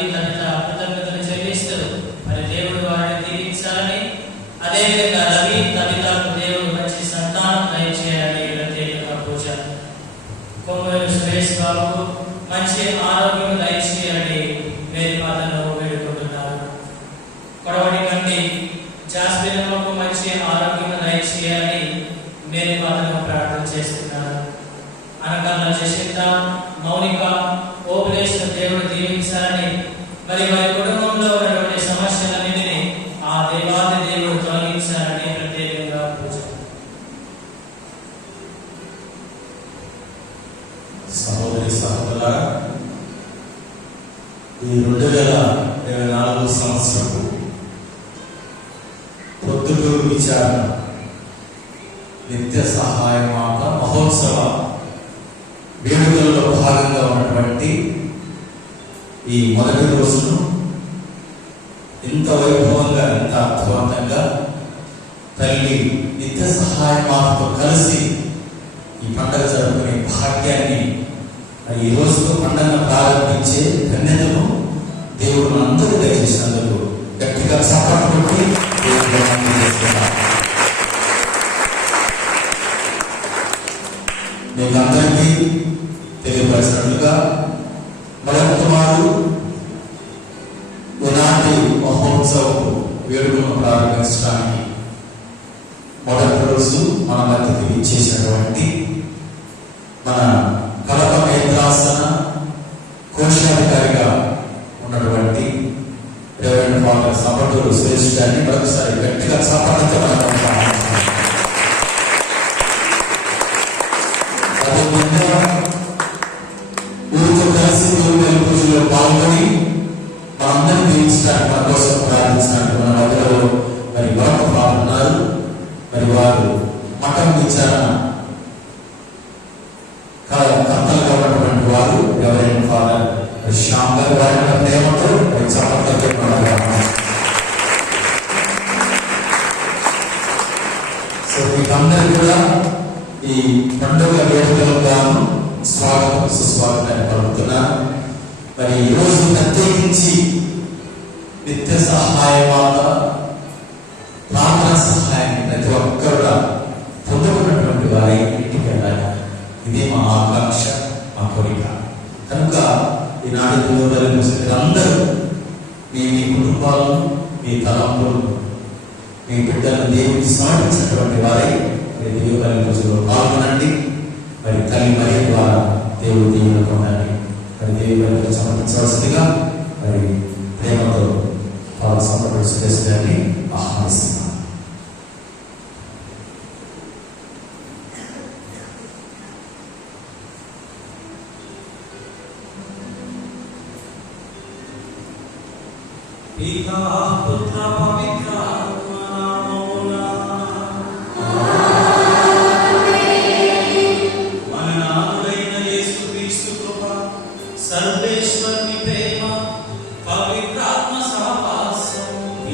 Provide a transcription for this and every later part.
రవి తన కృతజ్ఞతలు చెల్లిస్తారు. మరి దేవుడు వారిని దీవించాలని, అదేవిధంగా రవి తదితరులకు దేవుడు మంచి సంతానం దయచేయాలని ప్రత్యేకంగా పూజ. కొమ్మూరు సురేష్ బాబుకు మంచి ఆరోగ్యం దయచేయాలని మేరీ మాతను వేడుకుంటున్నారు. కొడవటి కంటి జాస్మినమ్మకు మంచి ఆరోగ్యం దయచేయాలని మేరీ మాతను ప్రార్థన చేస్తున్నారు. అనకన్న జషిత, మౌనిక, ఓపులేశ్వర దేవుడు దీవించాలని, మరి వారి కుటుంబంలో ఉన్నటువంటి సమస్యలన్నింటినీ ఆ దేవాది దేవుడు తొలగించాలని ప్రత్యేకంగా పూజ. సహోదరి సహోదరులారా, ఈ 2024 సంవత్సరపు పొద్దుటూరు విచారణ నిత్య సహాయ మాత మహోత్సవ వేడుకల్లో భాగంగా ఉన్నటువంటి ఈ మొదటి రోజును ఇంత వైభవంగా, ఇంత అర్థవంతంగా తల్లి నిత్య సహాయ మాతతో కలిసి ఈ పండుగ జరుపుకునే భాగ్యాన్ని, ఈ రోజుతో పండుగ ప్రారంభించే ధన్యతను దేవుడు అందరూ దయచేసినందుకు గట్టిగా చప్పట్లు కొట్టి మీకు అందరికీ తెలియపరిచినట్లుగా మరొక వారు ఈనాటి మహోత్సవపు వేడుకను ప్రారంభించడానికి మొదటి రోజు మన మధ్యకి ఇచ్చేసినటువంటి మన కడప కేంద్రాసన కోశాధికారిగా ఉన్నటువంటి రెవరెండ్ ఫాదర్ సంపటూరు శ్రేష్ఠ గారిని మరొకసారి గట్టిగా సంపన్నతో ఊరితో కలిసి పూజలో పాల్గొని మనందరినీ దీవించడానికి మన కోసం ప్రార్థించినట్టు మన మధ్యలో మరి మరొక ఫాదర్ ఉన్నారు. మరి వారు మఠం విచారణ కర్తలుగా ఉన్నటువంటి వారు రెవరెండ్ ఫాదర్ శ్యామ్ గారు, వారి ప్రేమతో చప్పట్లతో సో మీకందరూ కూడా ఈ పండుగ వేడుకలకు గాను స్వాగతం సుస్వాగతాన్ని పలుకుతున్నారు. మరి ఈరోజు ప్రత్యేకించి నిత్య సహాయ మాత ప్రార్థన సహాయాన్ని ప్రతి ఒక్కరు పొందుకున్నటువంటి వారి ఇంటికి వెళ్ళాలి. ఇది మా ఆకాంక్ష, మా కోరిక. కనుక ఈనాడు అందరూ మీ కుటుంబాలను, మీ తలంపులను, మీ బిడ్డలను దేవుడికి సమర్పించినటువంటి వారి దేవుని పూజలో పాల్గొనండి. మరి తల్లి మరి ద్వారా దేవుడు దీవెన పొందండి. మరి దేవుని సమర్పించవలసిందిగా మరి ప్రేమతో వాళ్ళు సమర్పించడానికి ఆహ్వానిస్తున్నాను. పితా పుత్ర పవిత్ర సర్వేశ్వరుని ప్రేమ, పవిత్రాత్మ సహవాసం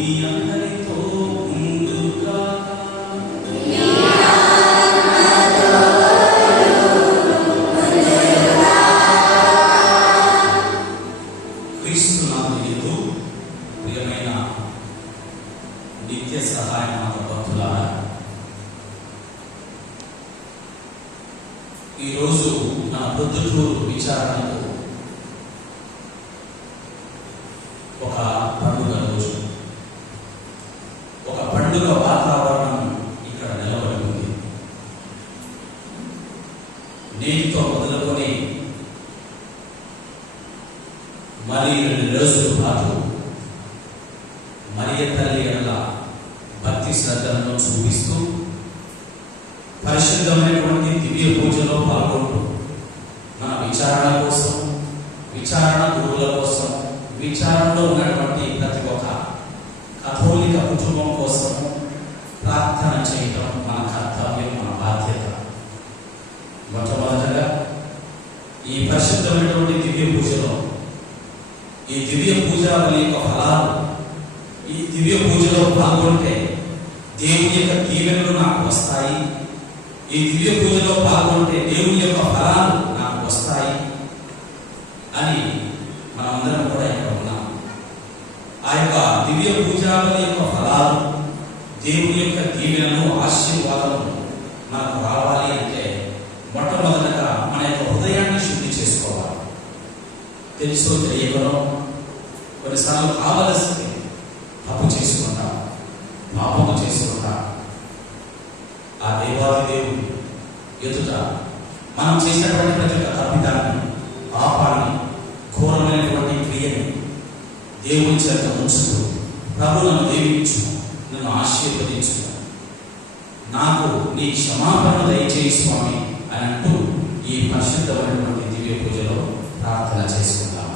ఈ అందరితో ఉండుగా. క్రీస్తునందు ప్రియమైన నిత్య సహాయ మాత భక్తులారా, ఈరోజు నా పొద్దుటూరు విచారణకు ఒక పండుగ రోజు, ఒక పండుగ వాతావరణం ఇక్కడ నిలబడి ఉంది. నేటితో మొదలుకొని మరి 2 రోజుల పాటు మరియ తల్లి ఎడల భక్తి శ్రద్ధలను చూపిస్తూ పరిశుద్ధమైనటువంటి దివ్య పూజలో పాల్గొంటూ మన విచారణ కోసం, విచారణ గురువుల కోసం, విచారణలో ఉన్నటువంటి ప్రతి ఒక్క కథోలిక కుటుంబం కోసము ప్రార్థన చేయడం మన కర్తవ్యం, మన బాధ్యత. మొట్టమొదటగా ఈ పరిశుద్ధమైనటువంటి దివ్య పూజలో, ఈ దివ్య పూజావళి యొక్క ఫలాలు, ఈ దివ్య పూజలో పాల్గొంటే దేవుని యొక్క దీవెనలు నాకు వస్తాయి, ఈ దివ్య పూజలో పాల్గొంటే దేవుని యొక్క ఫలాలు నాకు వస్తాయి అని మనమందరం కూడా ఇక్కడ ఉన్నాం. యొక్క దివ్య పూజాబలి యొక్క ఫలాలు, దేవుని యొక్క దీవెనలు, ఆశీర్వాదము మనకు రావాలి అంటే మొట్టమొదటగా మన యొక్క హృదయాన్ని శుద్ధి చేసుకోవాలి. తెలుసో తెలియకనో కొన్నిసార్లు కావలసింది తప్పు చేసుకుంటాం, పాపము చేసుకుంటాం. ఆ దేవాది దేవుడు ఎదుట మనం చేసినటువంటి ప్రతి ఒక్క తప్పిదాన్ని, పాపాన్ని, ఘోరమైనటువంటి క్రియని దేవుని చేత ఉంచుతూ, ప్రభు నన్ను దీవించు, నన్ను ఆశీర్వదించు, నాకు నీ క్షమాపణ దయచేయి స్వామి అని అంటూ ఈ పరిశుద్ధమైనటువంటి దివ్య పూజలో ప్రార్థన చేసుకుంటాం.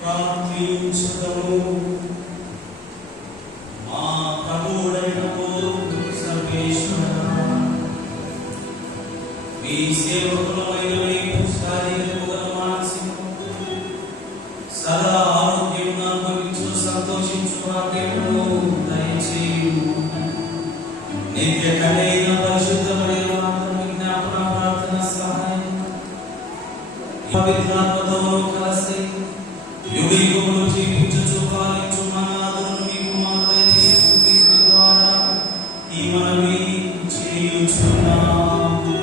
ప్రార్థించుదము. మా ప్రభువుడైన సర్వేశ్వరా, మీ సేవకులమైన మీకు శారీరముగా మానసికముగా సదా ఆరోగ్యమును అనుభవించు సంతోషించు భాగ్యమును దయచేయుము. నిత్య కలైన పరిశుద్ధమైన విజ్ఞాపన ప్రార్థన సహాయం పవిత్రాత్మతో కలిసి యుగయుగములు జీవించుచు పాలించు మనాదులను మీ కుమారుడైన యేసుక్రీస్తు ద్వారా ఈ మనవి చేయుచున్నాము.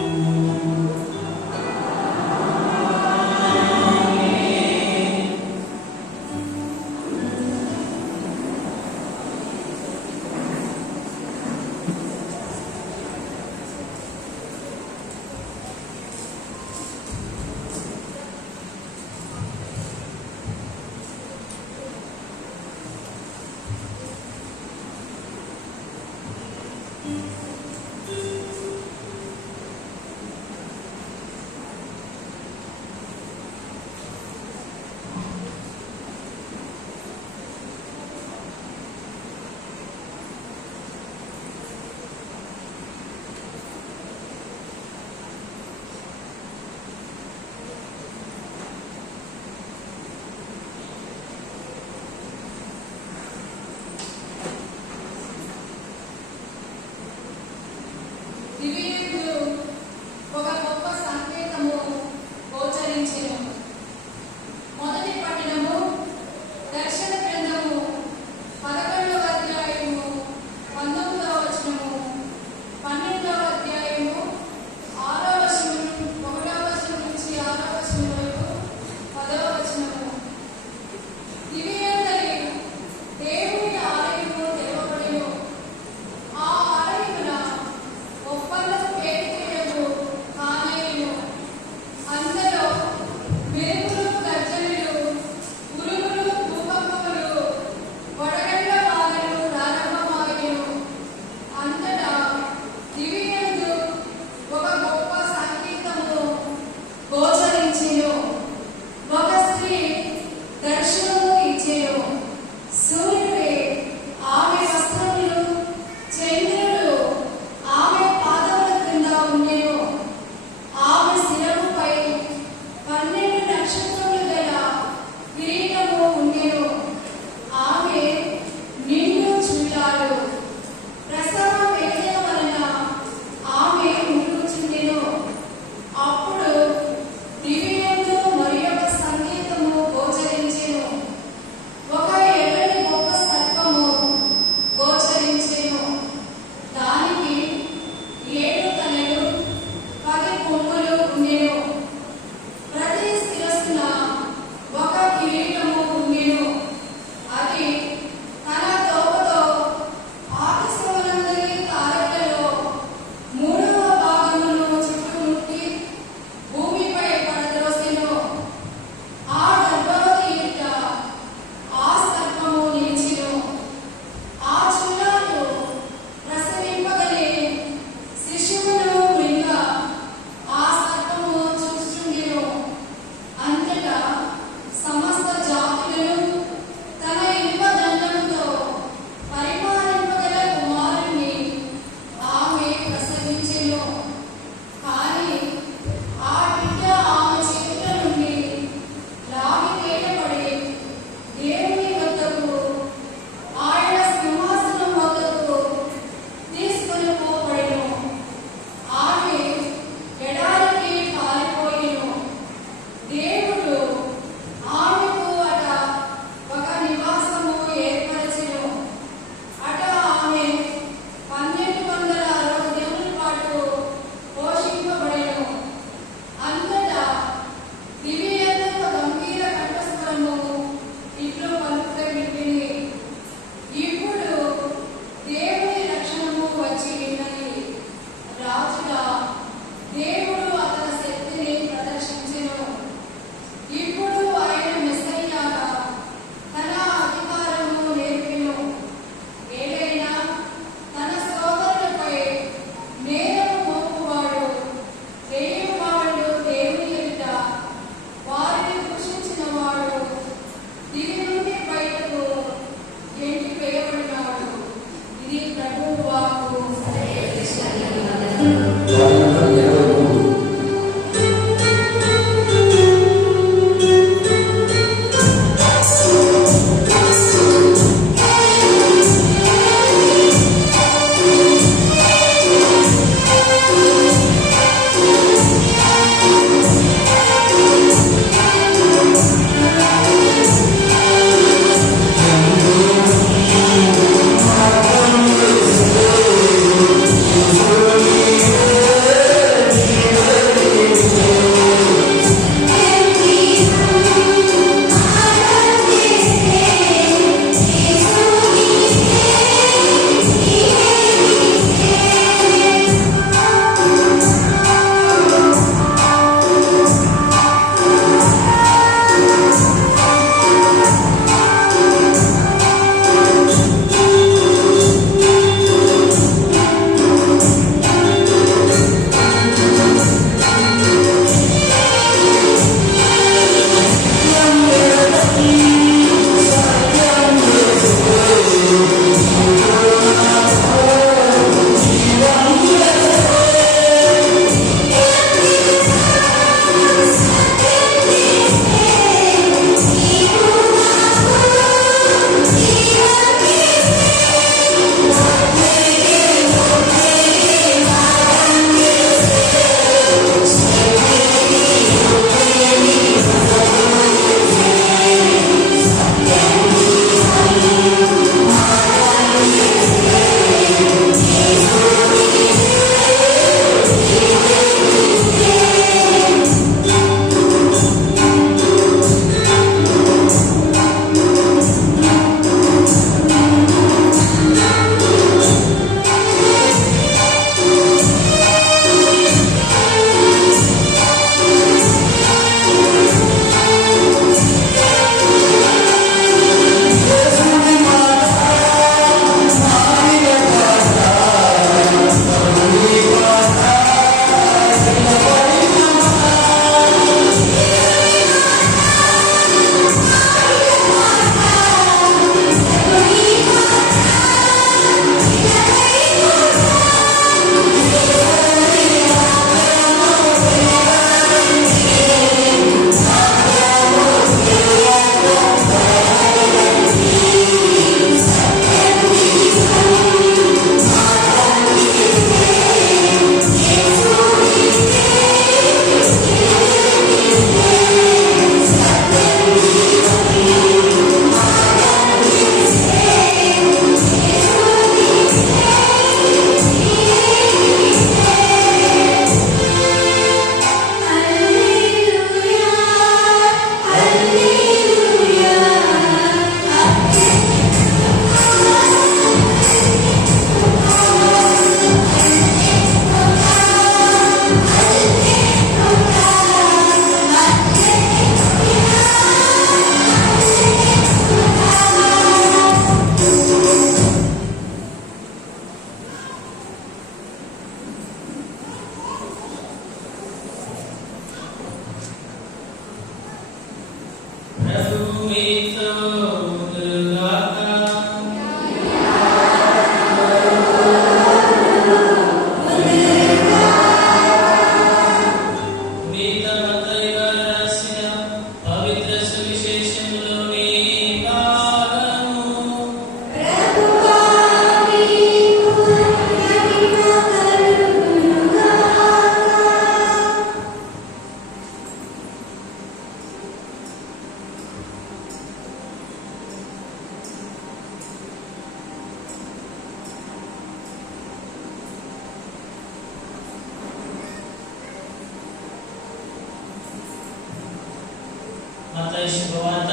మత్తయి శుభవార్త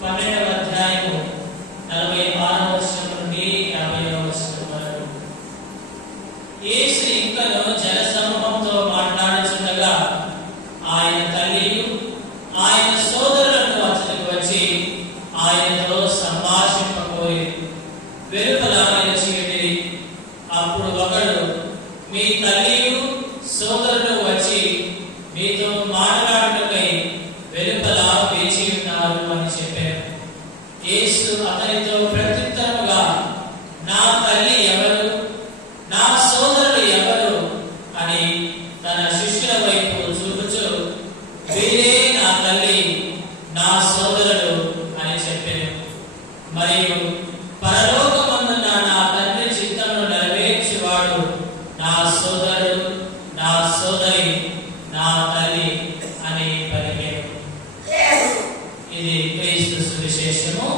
12వ అధ్యాయము 46వ వచనం నుండి 50వ వచనం వరకు. యేసు ఇంకను జనసమూహంతో మాట్లాడుచుండగా ఆయన తల్లియు ఆయన సోదరులను అతనికి వచ్చి ఆయనతో సంభాషింపబోయి వెలుపల నిలిచియుండిరి. అప్పుడు ఒకడు, మీ తల్లియు సోదరులు వచ్చి మీతో మాట్లాడుటకై వెలుపల వేచి ఉన్నారు అని చెప్పారు. యేసు అతనితో ప్రత్యుత్తరముగా, నా తల్లి ఎవరు, నా సోదరులు ఎవరు అని తన శిష్యుల వైపు చూపుచు, వీరే నా తల్లి, నా సోదరులు అని చెప్పారు. మరియు పరలోకమందున్న నా తండ్రి చిత్తమును నెరవేర్చువాడు నా సోదరుడు, నా సోదరి, నా తల్లి అని పలికారు. ఇది క్రీస్తు సువిశేషము.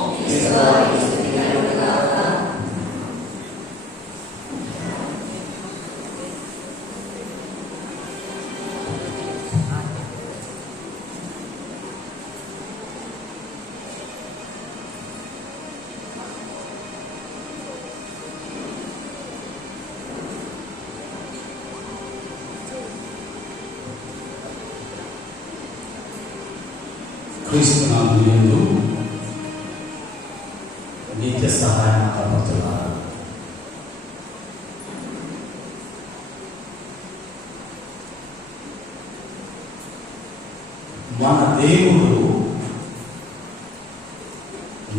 క్రీస్తు నామమునందు నిత్య సహాయం కలుగుతున్నారు. మన దేవుడు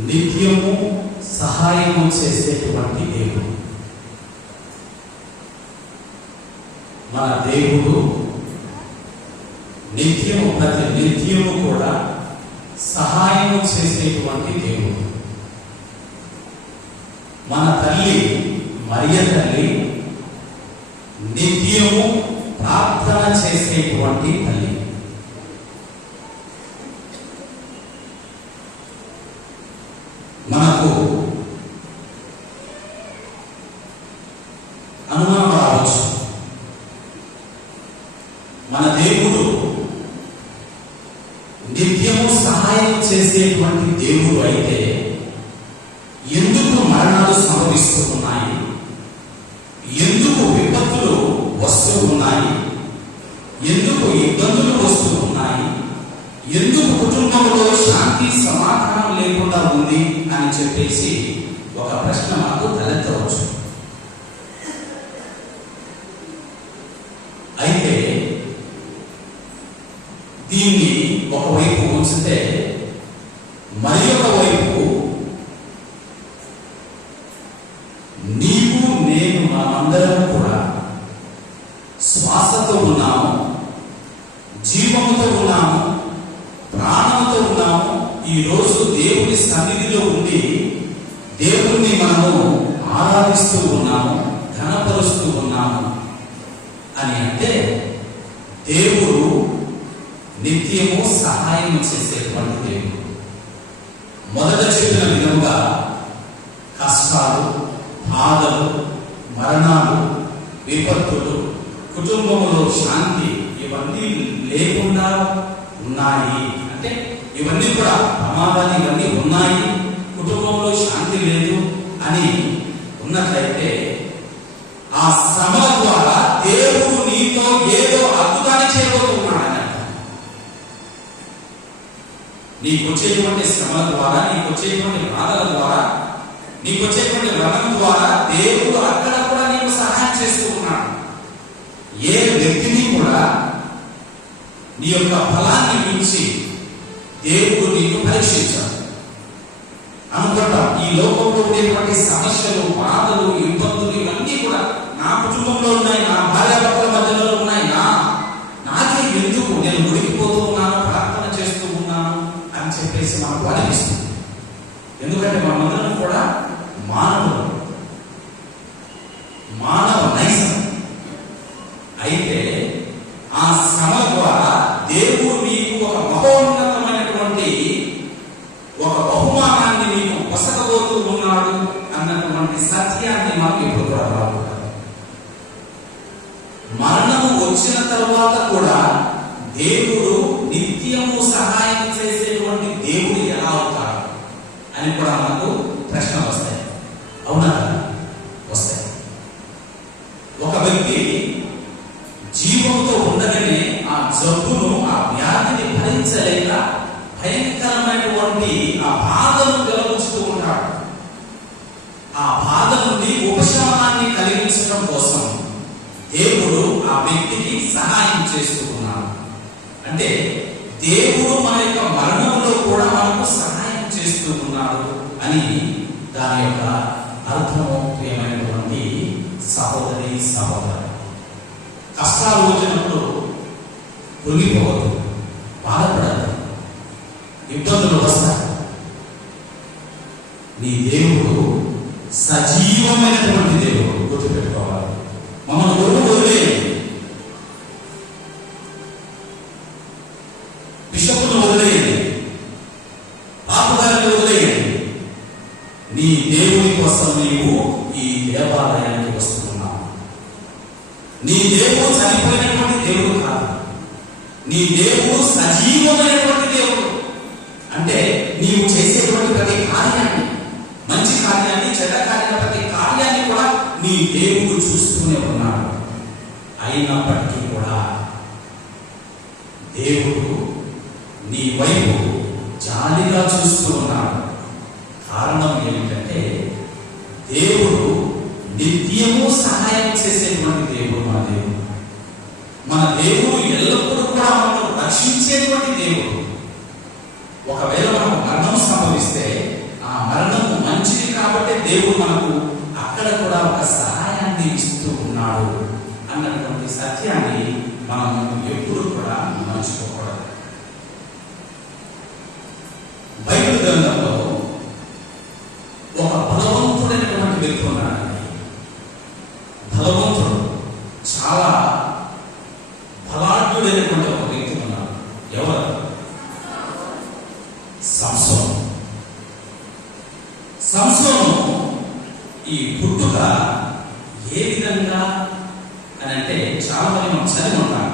నిత్యము సహాయము చేసేటువంటి దేవుడు. మన దేవుడు నిత్యము ప్రతి నిత్యము కూడా సహాయం చేసేటువంటి దేవుడు. మన తల్లి మరియ తల్లి నిత్యము ప్రార్థన చేసేటువంటి తల్లి. మనకు అనుమానం రావచ్చు, మన దేవుడు నిత్యము సహాయం చేసేటువంటి దేవుడు అయితే ఎందుకు మరణాలు సంభవిస్తూ ఉన్నాయి, ఎందుకు విపత్తులు వస్తూ ఉన్నాయి, ఎందుకు ఇబ్బందులు వస్తూ ఉన్నాయి, ఎందుకు కుటుంబంలో శాంతి సమాధానం లేకుండా ఉంది అని చెప్పేసి ఒక ప్రశ్న మాకు తలెత్తవచ్చు. అయితే దీన్ని ఒకవైపు ఉంచితే మరి ఒక వైపు నీవు నేను మనమందరం కూడా శ్వాసతో ఉన్నాము, జీవముతో ఉన్నాము, ప్రాణంతో ఉన్నాము. ఈరోజు దేవుని సన్నిధిలో ఉండి దేవుణ్ణి మనము ఆరాధిస్తూ ఉన్నాము, ఘనపరుస్తూ ఉన్నాము అని అంటే దేవుడు నిత్యము సహాయం చేసేటువంటి దేవుడు. మొదట చెప్పిన విధంగా కష్టాలు, బాధలు, మరణాలు, విపత్తులు, కుటుంబంలో శాంతి ఇవన్నీ లేకుండా ఉన్నాయి అంటే ఇవన్నీ కూడా ప్రమాదాలు ఇవన్నీ ఉన్నాయి, కుటుంబంలో శాంతి లేదు అని ఉన్నట్లయితే ఆ శ్రమల ద్వారా దేవుడు నీతో ఏదో అద్భుతాన్ని చేయబోతున్నాడని. నీకు వచ్చేటువంటి శ్రమల ద్వారా, నీకు వచ్చేటువంటి బాధల ద్వారా, నీకు వచ్చేటువంటి మరణం ద్వారా దేవుడు అక్కడ కూడా నీకు సహాయం చేస్తూ ఉన్నాడు. ఏ వ్యక్తిని కూడా నీ యొక్క ఫలాన్ని మించి దేవుడు నీకు పరీక్షించాడు. అనుకుంటాం ఈ లోకంలో ఉండేటువంటి సమస్యలు, బాధలు, ఇబ్బందులు ఇవన్నీ కూడా నా కుటుంబంలో ఉన్నాయి, నా భార్యాభర్తల మధ్యలో ఉన్నాయి, నాకే ఎందుకు నేను ఉడికిపోతూ ఉన్నాను, ప్రార్థన చేస్తూ ఉన్నాను అని చెప్పేసి మనకు అనిపిస్తుంది. ఎందుకంటే మనమందరం కూడా మానవులు, మానవ నైజం. అయితే ఆ శ్రమ ద్వారా దేవుడు నీకు ఒక మహోన్నతమైనటువంటి ఒక బహుమానాన్ని నీకు పొసగబోతూ ఉన్నాడు అన్నటువంటి సత్యాన్ని మాకు ఇప్పుడు కూడా రాబోతుంది. మరణము వచ్చిన తర్వాత కూడా దేవుడు నిత్యము సహాయం చేసేటువంటి అని కూడా మనకు ప్రశ్నలు వస్తాయి. అవునా? వస్తాయి. ఒక వ్యక్తి జీవంతో ఉండగానే ఆ జబ్బును, ఆ వ్యాధిని భరించలేక భయంకరమైనటువంటి ఆ బాధను వెలబుచ్చుతూ ఉంటాడు. ఆ బాధ నుండి ఉపశమనాన్ని కలిగించడం కోసం దేవుడు ఆ వ్యక్తికి సహాయం చేస్తూ ఉన్నాడు. అంటే దేవుడు మన యొక్క మరణంలో కూడా మనకు సహాయం చేస్తూ ఉన్నాడు అని దాని యొక్క అర్థమవుతున్నటువంటి సహోదరి సహోదరు. కష్టాలు వచ్చినప్పుడు కృంగిపోవద్దు, బాధపడద్దు, ఇబ్బందులు వస్తాయి. నీ దేవుడు సజీవమైనటువంటి దేవుడు, గుర్తుపెట్టుకోవాలి. మమ్మల్ని వదిలేయండి, బిషపులను వదిలేయండి, పాపగారిని వదిలేయండి. నీ దేవుని కోసం నీవు ఈ దేవాలయానికి వస్తున్నావు. నీ దేవుడు చనిపోయినటువంటి దేవుడు కాదు, నీ దేవుడు సజీవమైనటువంటి దేవుడు. అంటే నీవు చేసేటువంటి ప్రతి కార్యాన్ని, మంచి కార్యాన్ని, చెడ్డ కార్యాన్ని, ప్రతి కార్యాన్ని కూడా నీ దేవుడు చూస్తూనే ఉన్నాడు. అయినప్పటికీ కూడా దేవుడు నీ వైపు జాలిగా చూస్తూ ఉన్నాడు. కారణం ఏమిటంటే దేవుడు నిత్యము సహాయం చేసేటువంటి దేవుడు మన దేవుడు. మన దేవుడు ఎల్లప్పుడూ కూడా మనకు రక్షించేటువంటి దేవుడు. ఒకవేళ మనకు మరణం సంభవిస్తే ఆ మరణము మంచిది కాబట్టి దేవుడు మనకు అక్కడ కూడా ఒక సహాయాన్ని ఇస్తూ ఉన్నాడు అన్నటువంటి సత్యాన్ని మనం ఎప్పుడు కూడా మర్చిపోకూడదు. బైబిల్ గ్రంథంలో ఒక బలవంతుడైనటువంటి వ్యక్తి ఉన్నాడండి. బలవంతుడు, చాలా బలాఢ్యుడైనటువంటి ఒక వ్యక్తి ఉన్నాడు. ఎవరు? సంసోను. సంసోను ఈ పుట్టుక ఏ విధంగా అని అంటే చాలా మంది మనం చదివి ఉంటాం.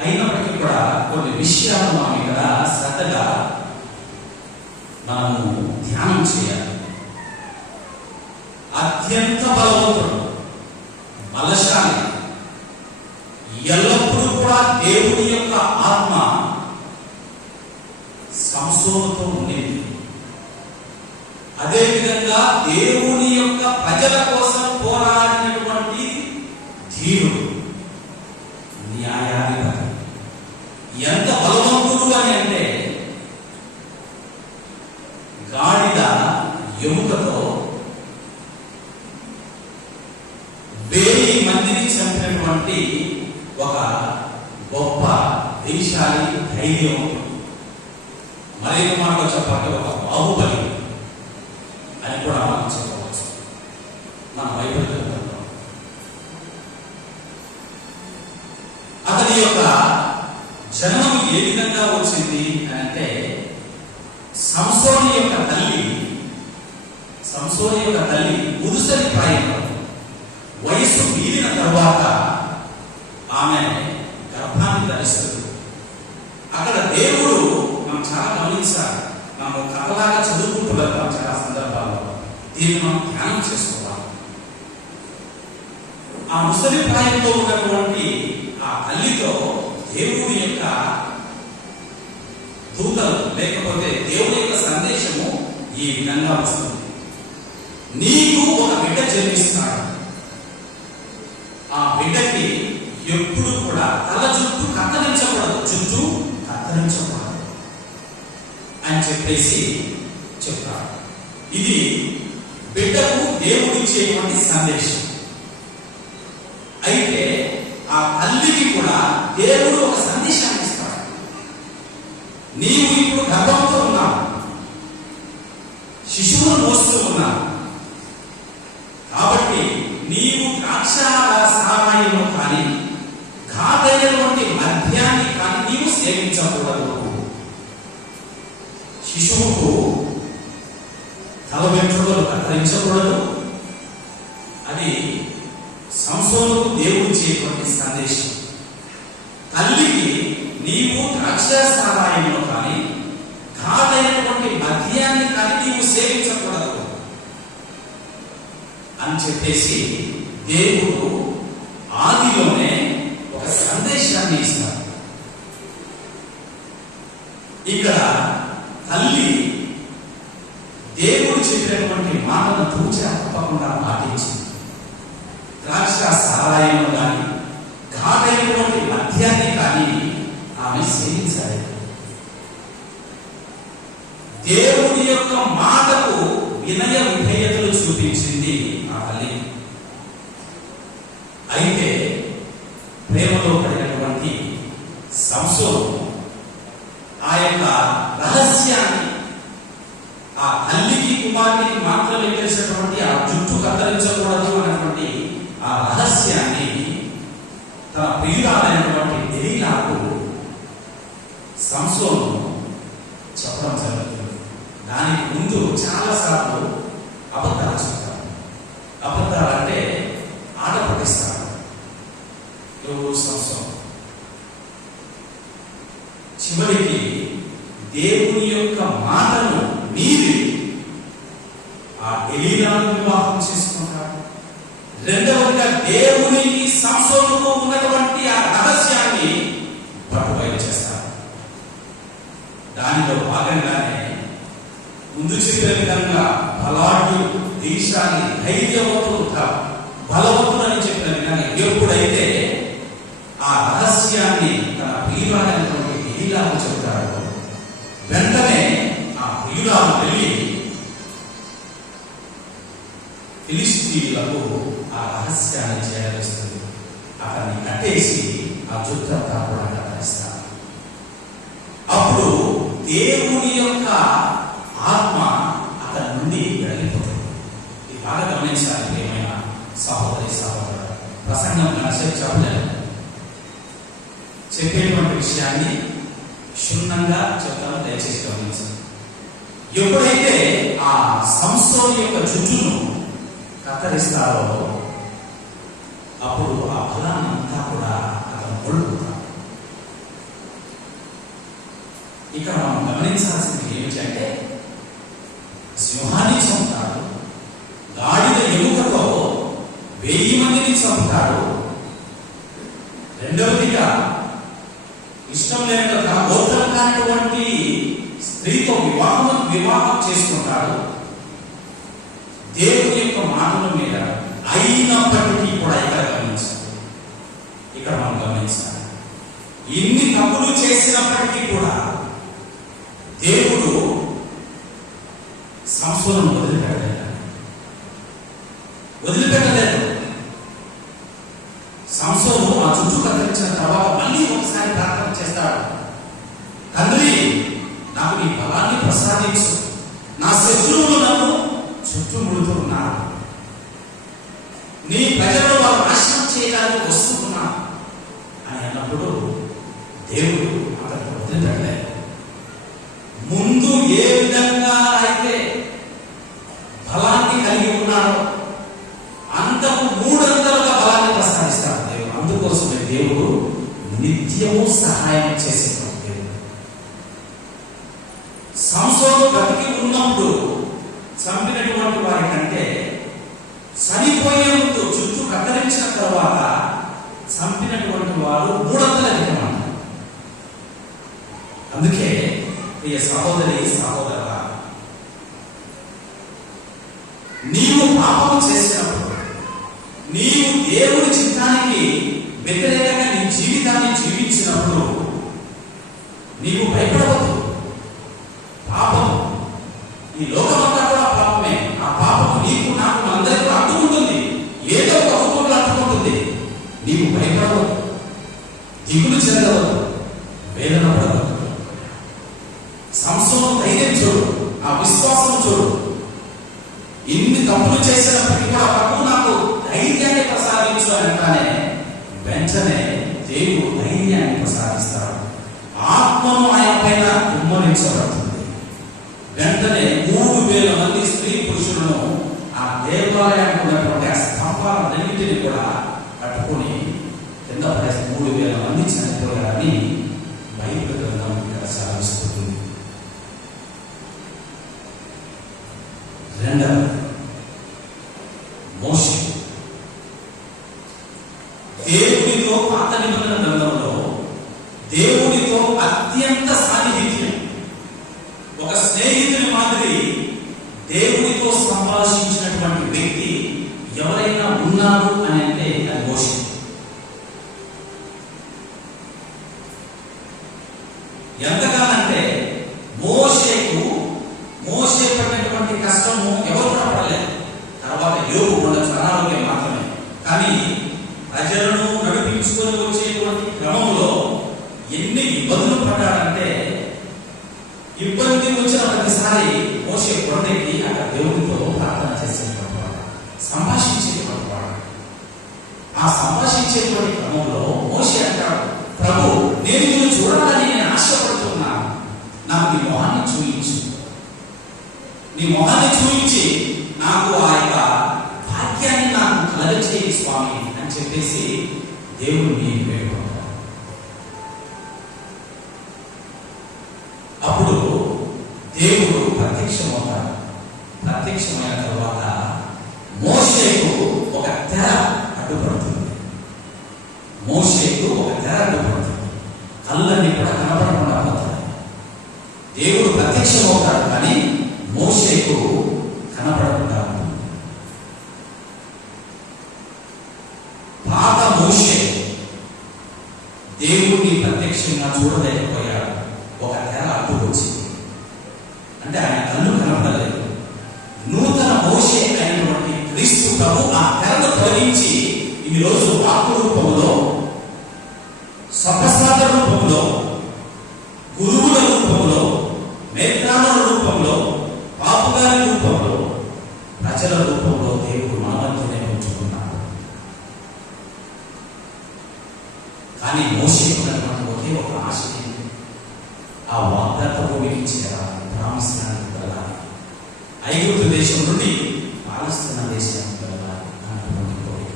అయినప్పటికీ కూడా కొన్ని విషయాలు మనం ఇక్కడ శ్రద్ధగా మనము ధ్యానం చేయాలి. అత్యంత బలవంతుడు, బలశాలి, ఎల్లప్పుడూ కూడా దేవుని యొక్క ఆత్మ సంసోనుతో ఉండేది. అదేవిధంగా దేవుని యొక్క ప్రజల కోసం పోరాడినటువంటి ధీరుడు, న్యాయాధిపతి. ఎంత బలవంతుడు అని అంటే గాడిద ఎముకతో 1000 మందిని చంపినటువంటి ఒక గొప్ప దేశాలి ధైర్యవంతుడు. మరొక మాటలో చెప్పాలంటే ఒక బాహుబలి అని కూడా మనం చెప్పవచ్చు. మన బైబిల్ గ్రంథంలో అతని యొక్క జన్మం ఏ విధంగా వచ్చింది అంటే సంసోను యొక్క తల్లి ముదుసలి ప్రాయంలో వయస్సు మీరిన తరువాత ఆమె గర్భాన్ని ధరిస్తుంది. అక్కడ దేవుడు మనం చాలా గమనించాలి. మనం కథలాగా చదువుకుంటూ వెళ్తాం చాలా సందర్భాల్లో. దీన్ని మనం ధ్యానం చేసుకోవాలి. ఆ ముసలి ప్రాయంలో ఉన్నటువంటి ఆ తల్లితో దేవుడి యొక్క దూతలు లేకపోతే దేవుడి యొక్క సందేశము ఈ విధంగా వస్తుంది. నీకు ఒక బిడ్డ జన్మిస్తాడు. ఆ బిడ్డకి ఎప్పుడు కూడా తల జుట్టు కత్తిరించకూడదు అని చెప్పేసి చెప్తాడు. ఇది బిడ్డకు దేవుడు ఇచ్చేటువంటి సందేశం. అయితే ఆ తల్లికి కూడా దేవుడు ఒక సందేశాన్ని ఇస్తాడు. నీవు ఇప్పుడు గర్భంతో ఉన్నావు, శిశువును మోస్తూ ఉన్నావు. కాబట్టి నీవు ద్రాక్షారసాయము కానీ ఘాటైనటువంటి మద్యాన్ని కానీ నీవు సేవించకూడదు. శిశువుకు తల వెంట్రుకలు కత్తిరించకూడదు. అది సంసోనుకు దేవుడు ఇచ్చేటువంటి సందేశం. తల్లికి నీవు ద్రాక్షారసాయమును కానీ ఘాటైనటువంటి మద్యాన్ని కానీ నీవు నీవు సేవించకూడదు అని చెప్పేసి దేవుడు ఆదిలోనే ఒక సందేశాన్ని ఇస్తారు. ఇక్కడ తల్లి దేవుడు చెప్పినటువంటి మాటను తూచా తప్పకుండా పాటించింది. ద్రాక్ష సారాయం కానీ ఘాటైనటువంటి మద్యాన్ని కానీ ఆమె సేవించాలి. దేవుడి యొక్క మాటకు వినయ విధేయతలు చూపించింది ఆ తల్లి. అయితే ప్రేమలో పడినటువంటి సంసోను ఆ యొక్క రహస్యాన్ని, ఆ తల్లికి కుమారునికి మాత్రమే తెలిసినటువంటి ఆ జుట్టు కత్తిరించకూడదు అన్నటువంటి ఆ రహస్యాన్ని తన ప్రియురాలైనటువంటి దెలీలాకు సంసోను చెప్పడం జరుగుతుంది. దానికి ముందు చాలా సార్లు అబద్ధాలు చెప్తారు. అబద్ధాలు అంటే ఆట పట్టిస్తారు. సంసోను చివరికి దేవుని యొక్క మాటను మీరి ఆ దెలీలాను వివాహం చేసుకుంటాడు. రెండవదిగా దేవునికి సంసోనుకు ఉన్నటువంటి ఆ రహస్యాన్ని పట్టుబయలు చేస్తారు. దానిలో భాగంగానే ముందు చెప్పిన విధంగా బలాఢ్యులు, దీశాలి, ధైర్యవంతులు, బలవంతులు అని చెప్పిన విధంగా ఎప్పుడైతే ఆ రహస్యాన్ని తన ప్రియురాలైనటువంటి దెలీలాకు చెబుతాడు, వెంటనే ఆ ప్రియురాలు వెళ్ళి ఫిలిష్తీయులకు ఆ రహస్యాన్ని చేరవేస్తుంది. అతన్ని కట్టేసి ఆ జుట్టంతా కూడా కట్టేస్తారు. అప్పుడు దేవుని యొక్క ఆత్మ అతని నుండి వెళ్ళిపోతుంది. ఇది బాగా గమనించాలి. ఏమైనా సహోదరి సహోదరు, ప్రసంగం నచ్చే చెప్పలేదు, చెప్పేటువంటి విషయాన్ని క్షుణ్ణంగా చెప్తాను, దయచేసి గమనించండి. ఎప్పుడైతే ఆ సంసోను యొక్క జుట్టును కత్తిరిస్తారో అప్పుడు ఆ బలాన్నంతా కూడా అతను కోల్పోతాడు. ఇక్కడ మనం గమనించాల్సింది ఏమిటంటే, సింహాన్ని చంపుతాడు, గాడిద ఎముకతో 1000 మందిని చంపుతాడు. రెండవదిగా ఇష్టం లేక తన గోత్రం కానిటువంటి స్త్రీతో వివాహం చేసుకుంటాడు. దేవుని యొక్క మాటల మీద అయినప్పటికీ కూడా ఇక్కడ మనం గమనించాలి. ఇన్ని తప్పులు చేసినప్పటికీ కూడా దేవుడు సంసోనును వదిలిపెట్టలేదు. సంసోను ఆ చుట్టూ కత్తిరించిన తర్వాత మళ్ళీ ఒకసారి ప్రార్థన చేస్తాడు. తండ్రి, నాకు నీ బలాన్ని ప్రసాదించు, నా శత్రువులు నన్ను చుట్టుముడుతూ ఉన్నారు, నీ ప్రజలను వారు నాశనం చేయడానికి వస్తున్నారు అని అన్నప్పుడు దేవుడు అతను వదిలిపెట్టలేదు. ముందు ఏ విధంగా అయితే బలాన్ని కలిగి ఉన్నాడో అంతకు 300లుగా బలాన్ని ప్రసాదిస్తాడు దేవుడు. అందుకోసమే దేవుడు నిత్యము సహాయం చేసేటువంటి దేవుడు. సంసోను బ్రతికి ఉన్నప్పుడు చంపినటువంటి వారి కంటే చనిపోయే ముందు జుట్టు కత్తిరించిన తర్వాత చంపినటువంటి వారు 300 అధికమన్నారు. అందుకే ప్రియ సహోదరి సహోదరుల, నీవు పాపం చేసినప్పుడు, నీవు దేవుని చిత్తానికి వ్యతిరేకంగా నీ జీవితాన్ని జీవించినప్పుడు నీవు భయపడవద్దు. పాపం, ఈ లోకమంతా కూడా పాపమే. ఆ పాపం నీకు నాకు అందరికీ అడ్డుకుంటుంది, ఏదో ఒక రూపంలో అడ్డుకుంటుంది. నీవు భయపడవద్దు, దిగులు చెందవద్దు, వేదన పడవద్దు. సంసోను ధైర్యం చూడు, ఆ విశ్వాసం చూడు. ఇన్ని తప్పులు చేసినప్పటికీ కూడా ప్రభు నాకు ధైర్యాన్ని ప్రసాదించు అనగానే వెంటనే దేవుడు ధైర్యాన్ని ప్రసాదిస్తాడు. ఆత్మను ఆయన పైన కుమ్మరించబడుతుంది. వెంటనే 3000 మంది స్త్రీ పురుషులను ఆ దేవాలయానికి ఉన్నటువంటి ఆ స్తంభాలన్నింటినీ కూడా పట్టుకొని కింద పడేసి 3000 మంది చనిపోయారని బైబిల్ గ్రంథం ఇక్కడ సాధిస్తుంది. రెండవది మోషే. దేవుడితో పాత నిబంధన గ్రంథంలో దేవుడితో అత్యంత సాన్నిహిత్యం, ఒక స్నేహితుని మాదిరి దేవుడితో సంభాషించినటువంటి వ్యక్తి ఎవరైనా ఉన్నారు అని అంటే అది మోషే. ఎంతగానంటే మోషే పడినటువంటి కష్టము ఎవరు కూడా పడలేదు. తర్వాత యోగు ఉండొచ్చు, అనారోగ్యం మాత్రమే. కానీ ప్రజలను నడిపించుకొని వచ్చేటువంటి క్రమంలో ఎన్ని ఇబ్బందులు పడ్డాడంటే, ఇబ్బంది వచ్చిన ప్రతిసారి మోషే కొండెక్కి అక్కడ దేవుడితో ప్రార్థన చేసేటువంటి వాడు, సంభాషించేటువంటి వాడు. ఆ సంభాషించేటువంటి క్రమంలో మోషే అంటాడు, ప్రభు, నేను నిన్ను చూడాలని నేను ఆశపడుతున్నాను, నాకు నీ మొహాన్ని చూయించు, నీ మొహాన్ని చూయించి నాకు ఆ యొక్క భాగ్యాన్ని నాకు కలగచేయి స్వామి అని చెప్పేసి దేవుడిని వేడుకుంటాడు. అప్పుడు దేవుడు ప్రత్యక్షమవుతాడు. ప్రత్యక్షమైన తర్వాత మోషేకు ఒక తెర అడ్డుపడుతుంది. మోషేకు ఒక తెర అడ్డుపడుతుంది. కళ్ళని కూడా కనపడకుండా పోతాయి. దేవుడు ప్రత్యక్షమవుతాడు, కానీ మోషేకు కనపడకుండా ఉంటుంది. పాత మోషే దేవుడిని ప్రత్యక్షంగా చూడలేకపోయాడు. ఒక తెర అడ్డు వచ్చింది, అంటే ఆయన కన్ను కనపడలేదు. నూతన మోషే అయినటువంటి క్రీస్తు ప్రభు ఆ తెరను తొలగించి ఈ రోజు వాక్కు రూపంలో, సప్రసాద రూపంలో, గురువుల రూపంలో, మేత్రాల రూపంలో, పాపుగారి రూపంలో, ప్రజల రూపంలో దేవుడు మన మధ్యనే ఉంచుకున్నాడు. కానీ మోషే ఉన్నటువంటి ఒకే ఒక ఆశ, ఆ వాగ్దాత భూమికి చేరాలి, ప్రామిస్ ల్యాండ్కి వెళ్ళాలి, ఐగుప్తు దేశం నుండి పాలస్తీనా దేశానికి వెళ్ళాలి అన్నటువంటి కోరిక.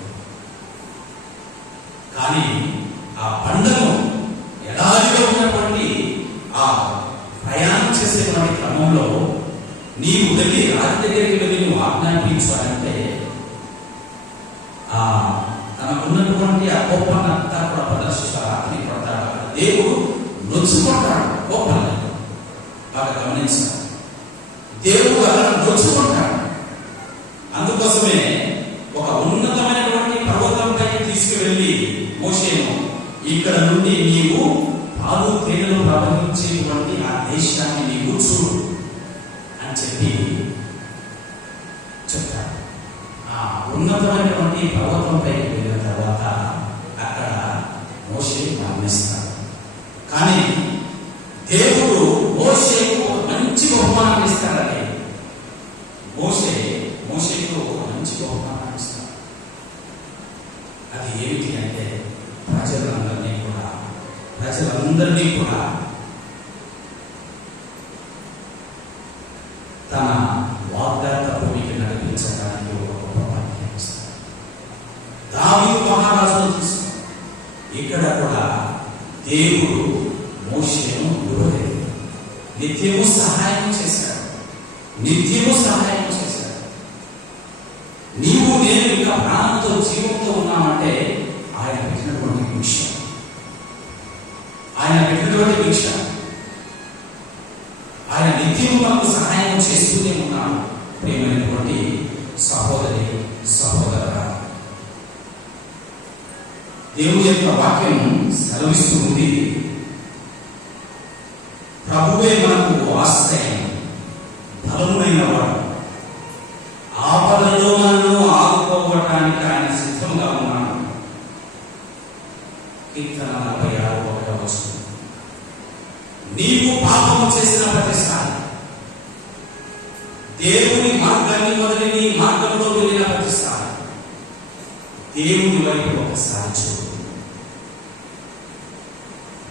కానీ ఆ పండుగను ఎడారిలో ఉన్నటువంటి ఆ ప్రయాణం చేసేటువంటి క్రమంలో నీవు వెళ్ళి రాజు దగ్గరికి వెళ్ళి నువ్వు ఆజ్ఞాపించాలంటే తనకున్నటువంటి ఆ కోపాన్నంతా కూడా ప్రదర్శించాలి. పడతాడు, దేవుడు నొచ్చుకుంటాడు. కోపాన్ని బాగా గమనించాలి, దేవుడు అలా నొచ్చుకుంటాడు. అందుకోసమే ఒక ఉన్నతమైనటువంటి పర్వతంపై తీసుకువెళ్ళి మోషేను, ఇక్కడ నుండి నీవు పాలు తేనెలు ప్రవహించేటువంటి ఆ దేశాన్ని నీవు చూడు అని చెప్పి చెప్తాడు. ఆ ఉన్నతమైనటువంటి పర్వతంపైకి వెళ్ళిన తర్వాత అక్కడ మోషే మరణిస్తాడు. కానీ దేవుడు మోషేకు మంచి బహుమానం ఇస్తాడని, మోషేకు మంచి బహుమానం ఇస్తాడు. అది ఏమిటి అంటే ప్రజలందరినీ కూడా తన వాగ్దాత భూమికి నడిపించడానికి ఒక గొప్ప భాగ్యం ఇస్తాడు. దావీదు మహారాజును తీసుకుని ఇక్కడ కూడా దేవుడు మోషేను విడువలేదు, నిత్యము సహాయం చేశాడు. నీవు నేను ఇంకా ప్రాణంతో జీవంతో ఉన్నామంటే ఆయన పెట్టినటువంటి భిక్ష, ఆయన నిత్యము మనకు సహాయం చేస్తూనే ఉన్నాడు. ప్రియమైనటువంటి సహోదరి సహోదరుడా, దేవుని యొక్క వాక్యం సెలవిస్తుంది, ప్రభువే మనకు ఆశ్రయం, బలమైన వాడు, ఆపదలో మనల్ని ఆదుకోవటానికి ఆయన సిద్ధంగా ఉన్నాడు. కీర్తన 46:1 నీవు పాపము చేసిన ప్రతిసారి, దేవుని మార్గాన్ని వదిలి నీ మార్గంలో వెళ్ళిన ప్రతిసారి దేవుని వైపు ఒకసారి చూడు,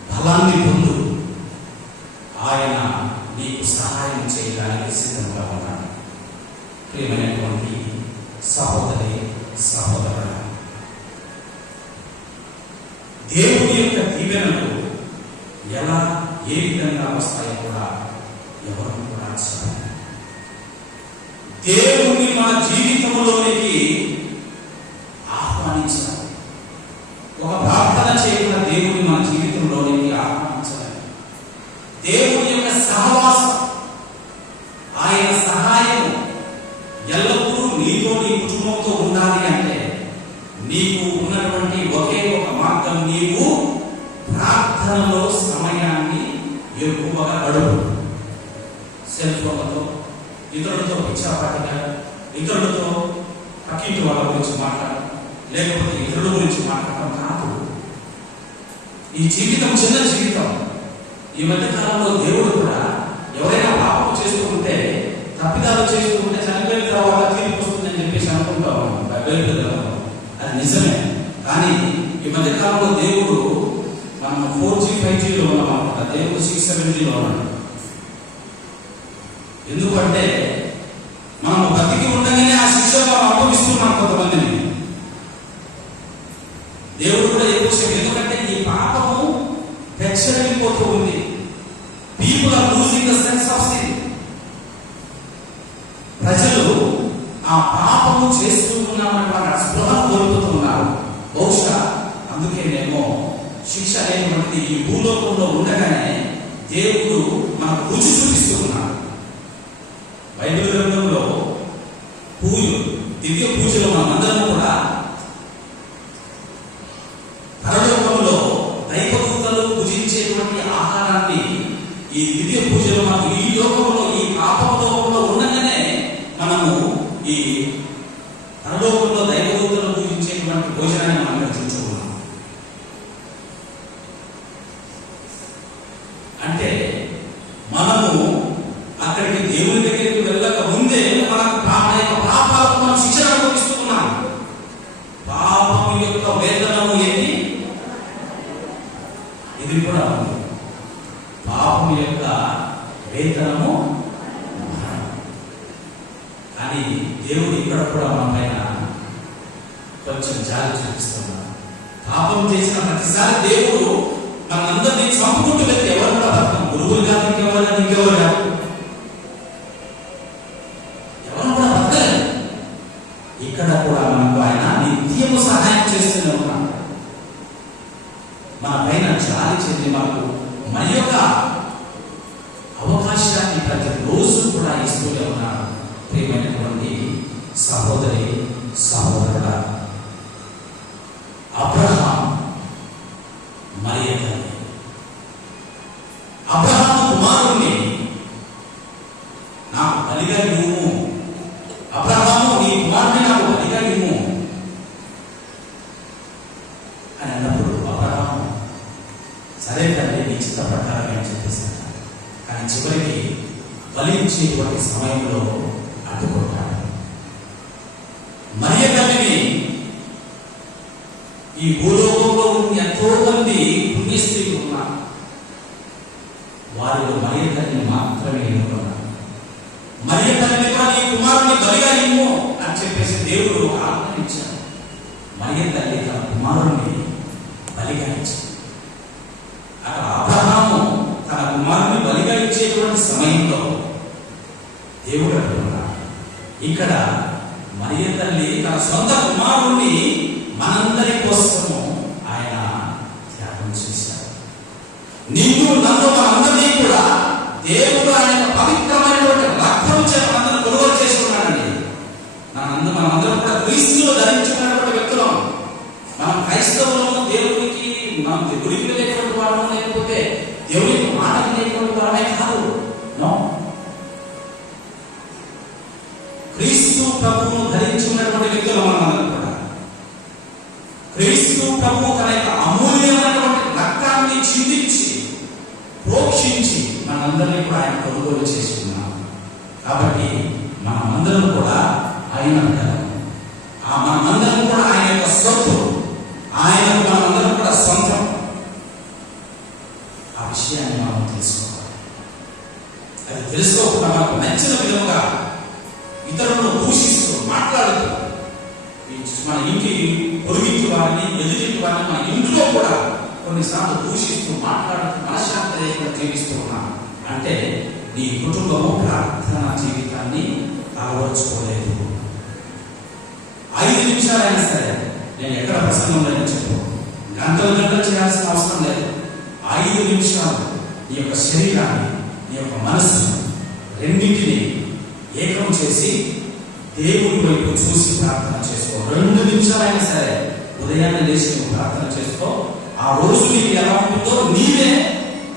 బలాన్ని పొందు. ఆయన నీకు సహాయం చేయడానికి సిద్ధంగా ఉన్నాడు. ప్రియమైనటువంటి సహోదరి సహోదరుడు, దేవుని యొక్క దీవెనలు ఎలా ఏ విధంగా వస్తాయో కూడా ఎవరు కూడా చెప్పాలి. దేవుణ్ణి మన జీవితంలోనికి ఆహ్వానించాలి. ఒక ప్రార్థన చేయకుండా దేవుని మన జీవితంలోనికి ఆహ్వానించాలి. దేవుని యొక్క సహవాసం, ఆయన సహాయం ఎల్లప్పుడూ నీతో నీ కుటుంబంతో ఉండాలి అంటే నీకు ఉన్నటువంటి ఒకే ఒక మార్గం, నీవు ప్రార్థనలో సమయాన్ని ఎక్కువగా గడుపు. సెల్ ఫోన్లతో, ఇతరులతో పిచ్చాపాటిగా, ఇతరులతో పక్కింటి వాళ్ళ గురించి మాట్లాడడం, లేకపోతే ఇతరుల గురించి మాట్లాడడం కాదు. ఈ జీవితం చిన్న జీవితం. ఈ మధ్య కాలంలో దేవుడు కూడా ఎవరైనా పాపం చేస్తూ ఉంటే, తప్పిదాలు చేస్తూ ఉంటే చనిపోయిన తర్వాత తీర్పు వస్తుందని చెప్పేసి అనుకుంటాం. అది నిజమే. కానీ ఈ మధ్య కాలంలో దేవుడు, మనం 4G 5Gలో ఉన్నాం అనుకుంటా, దేవుడు 6 7Gలో ఉన్నాడు. ఎందుకంటే మనం బతికి ఉండగానే ఆ శిక్ష మనం అనుభవిస్తున్నాం కొంతమందిని. దేవుడు కూడా ఎక్కువ, ఎందుకంటే ఈ పాపము పెచ్చరిపోతూ ఉంది. People are losing the sense of sin. ప్రజలు ఆ పాపము చేస్తూ ఉన్నామన్న స్పృహను కోల్పోతున్నారు. బహుశా అందుకేనేమో శిక్ష అనేటువంటిది ఈ భూలోకంలో ఉండగానే దేవుడు మనకు రుచి చూపిస్తూ ఉన్నాడు. బైబిల్ గ్రంథంలో దివ్య పూజలో మనమందరం కూడా పరలోకంలో దైవదూతలు పూజించేటువంటి ఆహారాన్ని ఈ దివ్య పూజలో మనం ఈ లోకంలో, ఈ పాప లోకంలో ఉండగానే మనము ఈ పరలోకంలో దైవదూతలు పూజించేటువంటి భోజనాన్ని మనం చూచుకున్నాం. అంటే మనము అక్కడికి దేవుని దగ్గరికి వెళ్ళక ముందే మనకు పాపాలకు మనం శిక్షణ అనుభవిస్తున్నాం. పాపం యొక్క వేదనము ఏంటి? ఇది కూడా ఉంది. పాపం యొక్క వేతనము. కానీ దేవుడు ఇక్కడ కూడా మన పైన కొంచెం జాలి చూపిస్తున్నాడు. పాపం చేసిన ప్రతిసారి దేవుడు మనందరినీ చంపుకుంటూ వెళ్తే ఎవరు కూడా బతకం. గురువులు కాదు, ఇంకెవరు కాదు, ఇంకెవరు కాదు, ఎవరు కూడా బతకలేదు. ఇక్కడ కూడా మనకు ఆయన నిత్యము సహాయం చేస్తూనే ఉన్నాడు. మన పైన జాలి చెంది మనకు మన యొక్క అవకాశాన్ని ప్రతిరోజు కూడా ఇస్తూనే ఉన్నాడు. ప్రియమైనటువంటి సహోదరి సహోదరుడా, అబ్రహాం మరియ తల్లి, అబ్రహాం కుమారుణ్ణి నాకు బలిగా ఇవ్వు, అబ్రహాము నీ కుమారుని నాకు బలిగా ఇవ్వు అని అన్నప్పుడు అబ్రహాము సరే తండ్రి నీ చిత్త ప్రకారం అని చెప్పేశాను. కానీ చివరికి బలించేటువంటి సమయంలో అడ్డుకుంటాడు. మరియ తల్లిని ఈ భూలోకంలో ఎంతో మంది పుణ్యస్త్రీలు ఉన్నారు. వారిలో మరియ తల్లిని మాత్రమే ఎన్నుకున్నారు. మరియ తల్లిని కూడా నీ కుమారుని బలిగా ఇవ్వు అని చెప్పేసి దేవుడు ఆజ్ఞాపించాడు. మరియ తల్లి తన కుమారుని బలిగా ఇచ్చింది. అక్కడ అబ్రహాము తన కుమారుని బలిగా ఇచ్చేటువంటి సమయంలో దేవుడు అంటున్నాడు, ఇక్కడ మరియ తల్లి తన సొంత కుమారుణ్ణి మనందరి కోసము ఆయన త్యాగం చేశాడు. నీవు నన్ను మనందరినీ కూడా దేవుడు ఆయన పవిత్రమైనటువంటి రక్తం చేత మనందరూ కొనుగోలు చేసుకున్నాడండి. మనందరం కూడా క్రీస్తులో ధరించుకున్నటువంటి వ్యక్తులం. మనం క్రైస్తవులను, దేవునికి మనం గురికి వెళ్ళేటువంటి వాళ్ళము, లేకపోతే దేవునికి మాట లేనటువంటి వాళ్ళమే కాదు. క్రీస్తు ప్రభువును ధరించుకున్నటువంటి వ్యక్తులు మనందరం కూడా. క్రీస్తు ప్రభువు తన యొక్క అమూల్యమైనటువంటి రక్తాన్ని చిందించి ప్రోక్షించి మనందరినీ కూడా ఆయన కొనుగోలు చేసుకున్నాం. కాబట్టి మనమందరం కూడా ఆయన మనమందరం కూడా ఆయన యొక్క సొత్తు, ఆయన మనమందరం కూడా సొంతం. ఆ విషయాన్ని మనం తెలుసుకోవాలి. అది తెలుసుకోకుండా మనకు నచ్చిన విధంగా ఇతరులను దూషిస్తూ మాట్లాడుతూ మన ఇంటి పొరుగింటి వారిని, ఎదుటి వారిని, మన ఇంట్లో కూడా కొన్నిసార్లు దూషిస్తూ మాట్లాడుతూ మనశ్శాంతి లేకుండా జీవిస్తూ ఉన్నాం అంటే నీ కుటుంబము ప్రార్థన జీవితాన్ని అలవర్చుకోలేదు. 5 నిమిషాలైనా సరే, నేను ఎక్కడ ప్రసంగం లేదని చెప్పు, గంటలు చేయాల్సిన అవసరం లేదు. 5 నిమిషాలు నీ యొక్క శరీరాన్ని, నీ యొక్క మనస్సును రెండింటిని ఏకం చేసి దేవుని వైపు చూసి ప్రార్థన చేసుకో. 2 నిమిషాలైనా సరే ఉదయాన్నే లేచి నువ్వు ప్రార్థన చేసుకో. ఆ రోజు నీకు ఎలా ఉంటుందో నీవే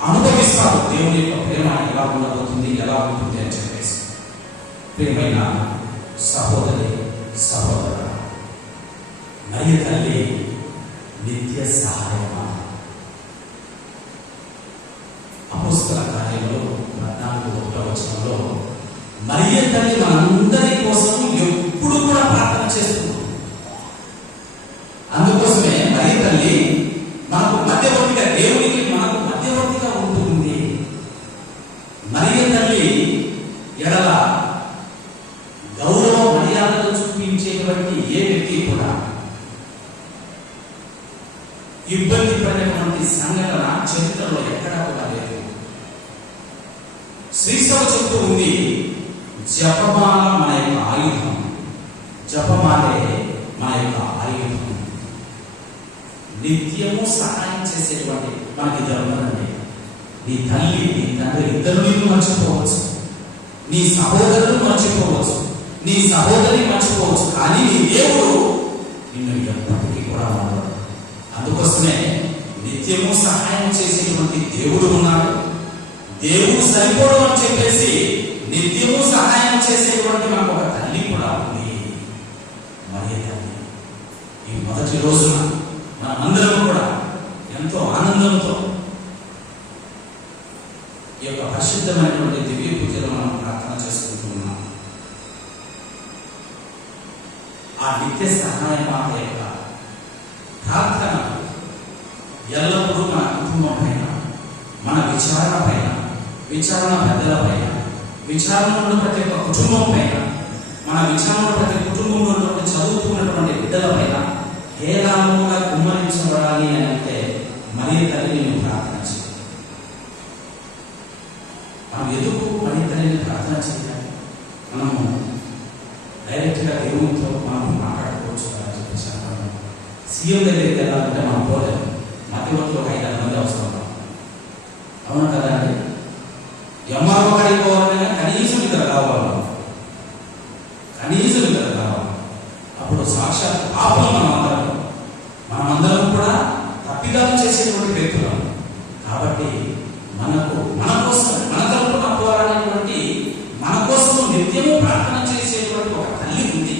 అనుభవిస్తావు. దేవుని యొక్క ప్రేమ ఎలా ఉండబోతుంది, ఎలా ఉంటుంది అని చెప్పేసి. ప్రియమైన సహోదరి సహోదర, మరియ తల్లి నిత్య సహాయమా. అపోస్తల కార్యంలో 14వ వచనంలో మరియ తల్లి మనందరి కోసం ఎప్పుడు కూడా ప్రార్థన చేస్తుంది. అందుకోసమే మరియ తల్లి మనకు మధ్యవర్తిగా, దేవునికి మనకు మధ్యవర్తిగా ఉంటుంది. మరియ తల్లి ఎడల గౌరవ మర్యాదలు చూపించేటువంటి ఏ వ్యక్తి కూడా ఇబ్బంది పడినటువంటి సంఘటన చరిత్రలో ఎక్కడా కూడా లేదు. శ్రీసభ చెప్తూ ఉంది, జపమాల మన యొక్క ఆయుధం, జపమాలే మన యొక్క ఆయుధం. నిత్యము సహాయం చేసేటువంటి మనకి ఇద్దరు ఉన్నారండి. నీ తల్లి, నీ తండ్రి ఇద్దరు నిన్ను మర్చిపోవచ్చు, నీ సహోదరులు మర్చిపోవచ్చు, నీ సహోదరి మర్చిపోవచ్చు, కానీ నీ దేవుడు నిన్ను ఎప్పటికీ కూడా ఉన్నాడు. అందుకోసమే నిత్యము సహాయం చేసేటువంటి దేవుడు ఉన్నాడు. దేవుడు సరిపోడు అని చెప్పేసి నిత్యము సహాయం చేసేటువంటి మనకు ఒక తల్లి కూడా ఉంది, మరియ తల్లి. ఈ మొదటి రోజున మనమందరం కూడా ఎంతో ఆనందంతో ఈ యొక్క పరిశుద్ధమైనటువంటి దివ్య పూజలో మనం ప్రార్థన చేసుకుంటున్నాం. ఆ నిత్య సహాయ మాత యొక్క ప్రార్థన ఎల్లప్పుడూ మన కుటుంబం పైన, మన విచారణ పైన, విచారణ పెద్దల పైన, విచారణ ఉన్న ప్రతి ఒక్క కుటుంబం పైన, మన విచారణ ప్రతి కుటుంబంలో ఉన్నటువంటి చదువుతున్నటువంటి బిడ్డల పైన హేళనముగా కుమ్మరించబడాలి అని అంటే మరియ తల్లిని ప్రార్థన చేయాలి. మనం ఎందుకు మరియ తల్లిని ప్రార్థన చేయాలి? మనము డైరెక్ట్గా దేవునితో మనం మాట్లాడుకోవచ్చు అని చెప్పేసి అంటాము. సీఎం దగ్గరికి వెళ్ళాలంటే మనం పోలేము, మధ్యవర్తిలో 5-6 మంది అవసరం. అవును కదా అండి? ఎంఆర్ఓ కాడికి పోవాలన్నా కనీసం ఇద్దరు కావాలి, కనీసం ఇద్దరు కావాలి. అప్పుడు సాక్షాత్ పాపం మనమందరం కూడా తప్పిదాలు చేసేటువంటి వ్యక్తులం. కాబట్టి మనకు మన కోసం, మన తరపున పోరాడేటువంటి, మన కోసం నిత్యము ప్రార్థన చేసేటువంటి ఒక తల్లి ఉంది.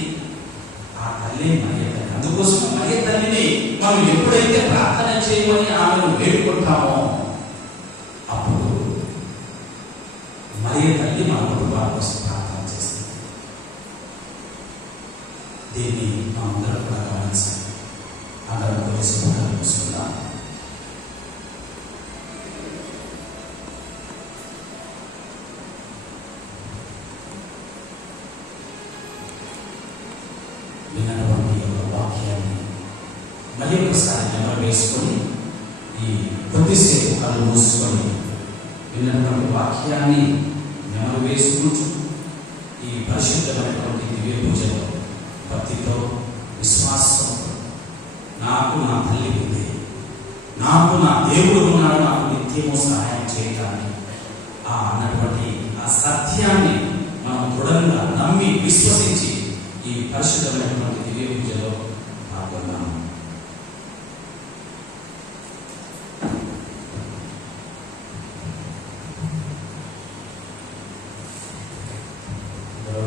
ఆ తల్లి మరియ తల్లి. అందుకోసం మరియ తల్లిని మనం ఎప్పుడైతే ప్రార్థన చేయమని ఆమెను వేడుకుంటామో అప్పుడు మరియ తల్లి మన కుటుంబాల కోసం ప్రార్థన చేస్తుంది. దీన్ని మనందరం కూడా గమనించాలి. అందరం కలిసి చూసుకుందాం. విన్నటువంటి వాక్యాన్ని మరి ఒకసారి నెమరు వేసుకొని, ఈ కొద్దిసేపు కళ్ళు మూసుకొని విన్నటువంటి వాక్యాన్ని నెమరు వేసుకుంటూ ఈ పరిశుద్ధమైనటువంటి దివ్య పూజలో భక్తితో, విశ్వాసంతో, నాకు నా తల్లి ఉంది, నాకు నా దేవుడు ఉన్నాడు, నాకు నిత్యము సహాయం చేయటానికి అన్నటువంటి ఆ సత్యాన్ని మనం దృఢంగా నమ్మి విశ్వసించి ఈ పరిశుద్ధమైనటువంటి దివ్య పూజలో పాల్గొన్నాము.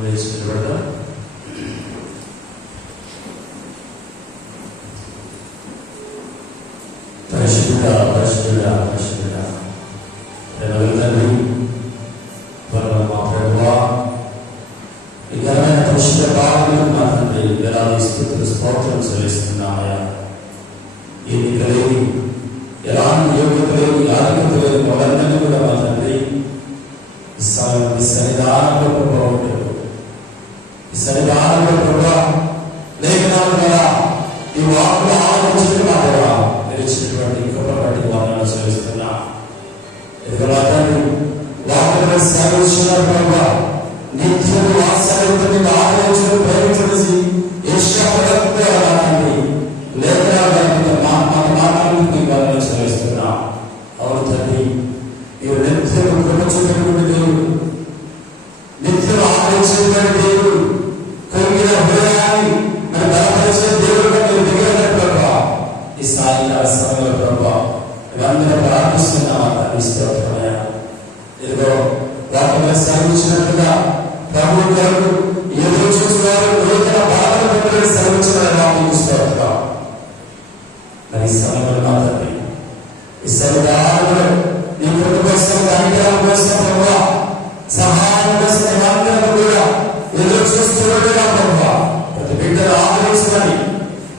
పరిశుద్ధుడా పరిశుద్ధుడా పరిశుద్ధుడా తండ్రి, మా ప్రభువా, ఈ ఘనమైన పరిశుద్ధ భాగంలో మా తండ్రి వేలాది స్తుతులు స్తోత్రం చెల్లిస్తున్నామయ్యా. ఎన్నిక లేని, ఎలాంటి యోగ్యత లేని, ఆధిక్యత లేని మొదలన్నీ కూడా మా తండ్రి ఈ సన్నిధానంలో ప్రభావం ఉంటుంది. ఈ సన్నిధానంలో ప్రభావం లేఖనాల ద్వారా ఈ వాక్కులు ఆలోచించిన మా దేవా నిలిచినటువంటి కృపబట్టి వాదనలు చెల్లిస్తున్నా. ఎందుకంటే వాక్కులను సేవించిన ప్రభావ నిత్యము వాత్సల్య సేవకుని ఆలోచన ప్రేమించి ఇష్టపడకపోవాలని లేదా మాట్లాడుతూ వాళ్ళని చదివిస్తున్నా. అవును తండ్రి, మీరు నిత్యం కృప చూపేటువంటి దేవుడు, నిత్యం ఆలోచించబడి దేవుడు, కొంగిన హృదయాన్ని మరి బలపరిచే దేవుడుగా మీరు దిగిన ప్రభా ఈ సాయంకాల సమయంలో ప్రభా అందరూ ప్రార్థిస్తున్నామా తండ్రి. స్తోత్రమయ్యా. ఇదిగో వాటిని సెలవించినట్లుగా ప్రభు కొరకు ఎదురు చూస్తున్నారు. నూతన బాధలు సెలవించిన వాటికి స్తోత్రం. మరి ఈ సమయంలో మా తండ్రి ఈ సర్వదారులు నీ కృప కోసం, అనుగ్రహం కోసం ప్రభా, సహాయం కోసం మేమందరం కూడా ఎదురు చూస్తున్నట్టుగా ప్రభా ప్రతి బిడ్డను ఆదరించమని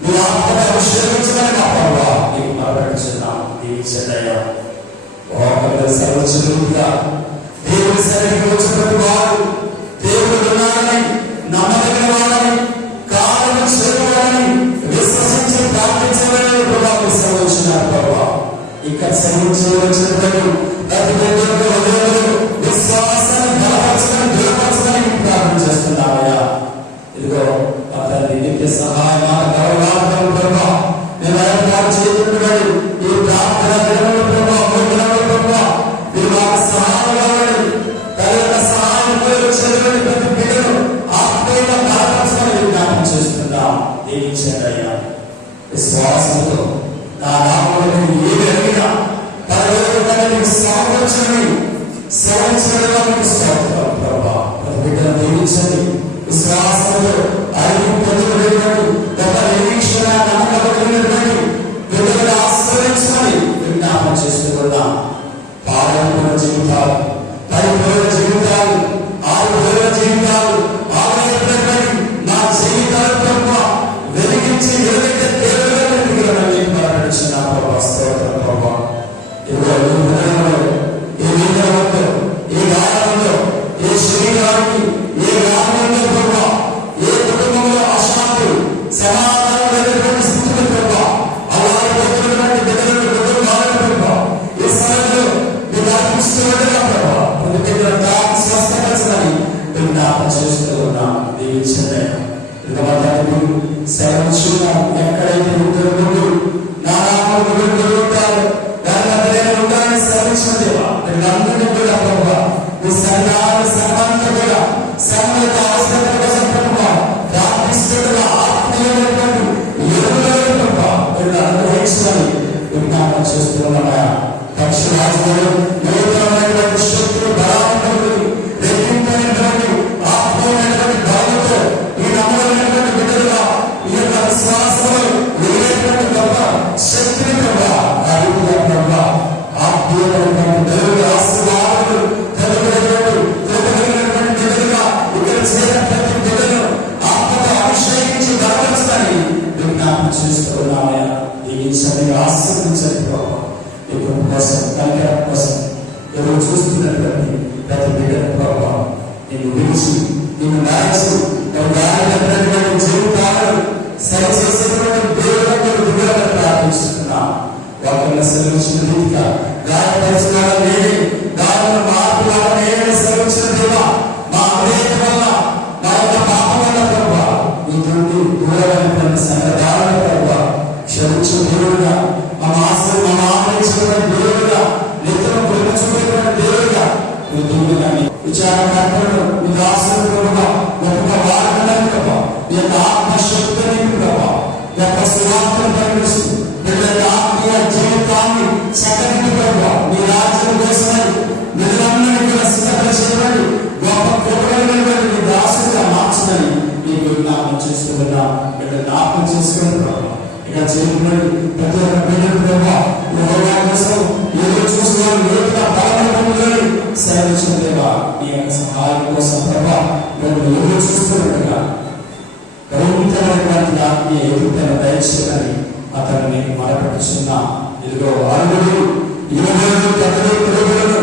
మీ ఆత్మను అభిషేకించమని మా ప్రభా నీకు మొరపెట్టుచున్నాం. దీవించండి. సర్వోన్నతుడిగా దేవుని సన్నిధికి వచ్చినటువంటి వారు దేవుడు ఉన్నారని నమ్మదగిన వారని కారణం చేయాలని విశ్వసించి ప్రార్థించాలని ప్రభావం సెలవుచ్చినారు. ప్రభావ ఇక్కడ సెలవుచ్చినటువంటి ప్రతి బిడ్డకు విశ్వాసాన్ని బలపరచమని దృఢపరచమని ప్రార్థన చేస్తున్నామయ్యా. ఇదిగో అతని నిత్య సహాయం గౌరవార్థం ప్రభావ మేము ఏర్పాటు చేయబడి ఈ ప్రార్థన దినములు ప్రభావ ప్రభావ మీరు మాకు సహాయం కావాలి. తన యొక్క సహాయం చదివిన ప్రతి బిడ్డను ఆత్మీయంగా బలపరచమని విజ్ఞాపన చేస్తున్నాం. దీవించండి. విశ్వాసంతో నా నామములో ఏది అడిగినా పరలోకమునకు సమకూర్చమని సెలవించడానికి స్తోత్రం ప్రభా. ప్రతి బిడ్డను దీవించండి. విశ్వాసంతో అడిగి పొందుకునేటువంటి గొప్ప నిరీక్షణ నమ్మకం కలిగినటువంటి బిడ్డలను ఆశ్రయించమని విజ్ఞాపన చేస్తున్నాం. పాలన జీవితాలు, పరిపూర్ణ జీవితాలు, ఆరోగ్య జీవితాలు, ఆరోగ్యమైనటువంటి నా జీవితాలు ప్రభు వెలిగించి వెలుగెట్టే దేవుడిని మరణించిన ప్రభా స్తోత్రం ప్రభా. ఇదిగో ఈ హృదయంలో, ఈ విగ్రహంలో, ఈ గాయంలో, ఈ శరీరానికి, ఏ గ్రామంలో ప్రభా, ఏ కుటుంబంలో అశాంతి సమాధానం లేనటువంటి స్థితిని ప్రభా అలాగే పొందినటువంటి బిడ్డలను కుటుంబాలను ప్రభా ఈ సమయంలో మీరు అర్పిస్తున్నట్టుగా ప్రభా ప్రతి బిడ్డలను తాకి స్వస్థపరచమని విజ్ఞాపన చేస్తూ ఉన్నాం. దీవించండి. సెలవుచున్నాం. ఎక్కడైతే ఉంటారు నా నామములో ఉంటారు దాని మధ్య ఉంటారని సెలవించిన దేవా వీళ్ళందరినీ కూడా ప్రభా మీ సన్నాలు సన్మానంతో కూడా సన్మత అవసరం కోసం ప్రభా ప్రార్థిస్తున్న ఆత్మీయమైనటువంటి ఎరువులను ప్రభా వీళ్ళు అనుగ్రహించాలని విజ్ఞాపన చేస్తున్నామా. పక్షరాజులు నూతనమైనటువంటి శక్తులు బలాన్ని రెట్టింపైనటువంటి ఆత్మీయమైనటువంటి బలంతో ఈ నమ్మకమైనటువంటి బిడ్డలుగా ఈ యొక్క విశ్వాసంలో లేనటువంటి గొప్ప శక్తిని ప్రభా అడుగుల ప్రభా ఆత్మీయమైనటువంటి దేవుడి ఆశీర్వాదాలు కలిగినటువంటి బిడ్డలుగా ఇక్కడ చేరిన ప్రతి బిడ్డను ఆత్మతో అభిషేకించి బలపరచడానికి విజ్ఞాపన చేస్తున్నామయ్యా. దీవించండి, ఆశీర్వదించండి ప్రభా. ఈ కృప కోసం, కనికరం కోసం ఎవరు చూస్తున్నటువంటి ప్రతి బిడ్డను ప్రభా నిన్ను విడిచి నిన్ను నాయచి దారినటువంటి జీవితాలను సరిచేసేటువంటి దేవుడు దిగులను ప్రార్థిస్తున్నాం. వాటిని సెలవించిన రీతిగా గాయపరిచిన నేనే దానిలో మార్పు నేనే సెలవించిన దేవా మా అవివేక వల్ల మా యొక్క పాపం వల్ల ప్రభా మీ నుండి దూరమైనటువంటి సంగదాలను ప్రభా క్షమించిన దేవుడుగా ఆదరించినటువంటి దేవుడుగా నిత్యం కృప చూపేటువంటి దేవుడుగా మీ దేవుడుగా విచారణకర్తలను మీ దాసులను ప్రభా గొప్ప వారిని ప్రభా మీ యొక్క ఆత్మశక్తిని ప్రభా మీ యొక్క సువార్తను ప్రకటిస్తూ వీళ్ళ ఆత్మీయ జీవితాన్ని చక్కని ప్రభా మీ రాజ్యం కోసమని నిధులన్నీ కూడా సిద్ధపరిచేటువంటి గొప్ప కృపమైనటువంటి మీ దాసుగా మార్చమని మీకు విజ్ఞాపన చేస్తున్నాం. ఇక్కడ జ్ఞాపకం చేసుకుని ప్రభా ఇక్కడ చేరుకున్నది ప్రతి ఒక్క బిడ్డను ప్రభా యెహోవా కోసం ఎదురు చూస్తున్నారు. నూతన బలమైన సెలవించిన దేవా మీ యొక్క సహాయం కోసం ప్రభా మేము ఎదురు చూస్తున్నట్టుగా భయంకరమైనటువంటి ఆత్మీయ ఎదుగుదల దయచేయాలని అతను నేను మొరపెట్టుచున్నా. ఇదిగో అరుగులు యువకులను పెద్దలు పురుగులను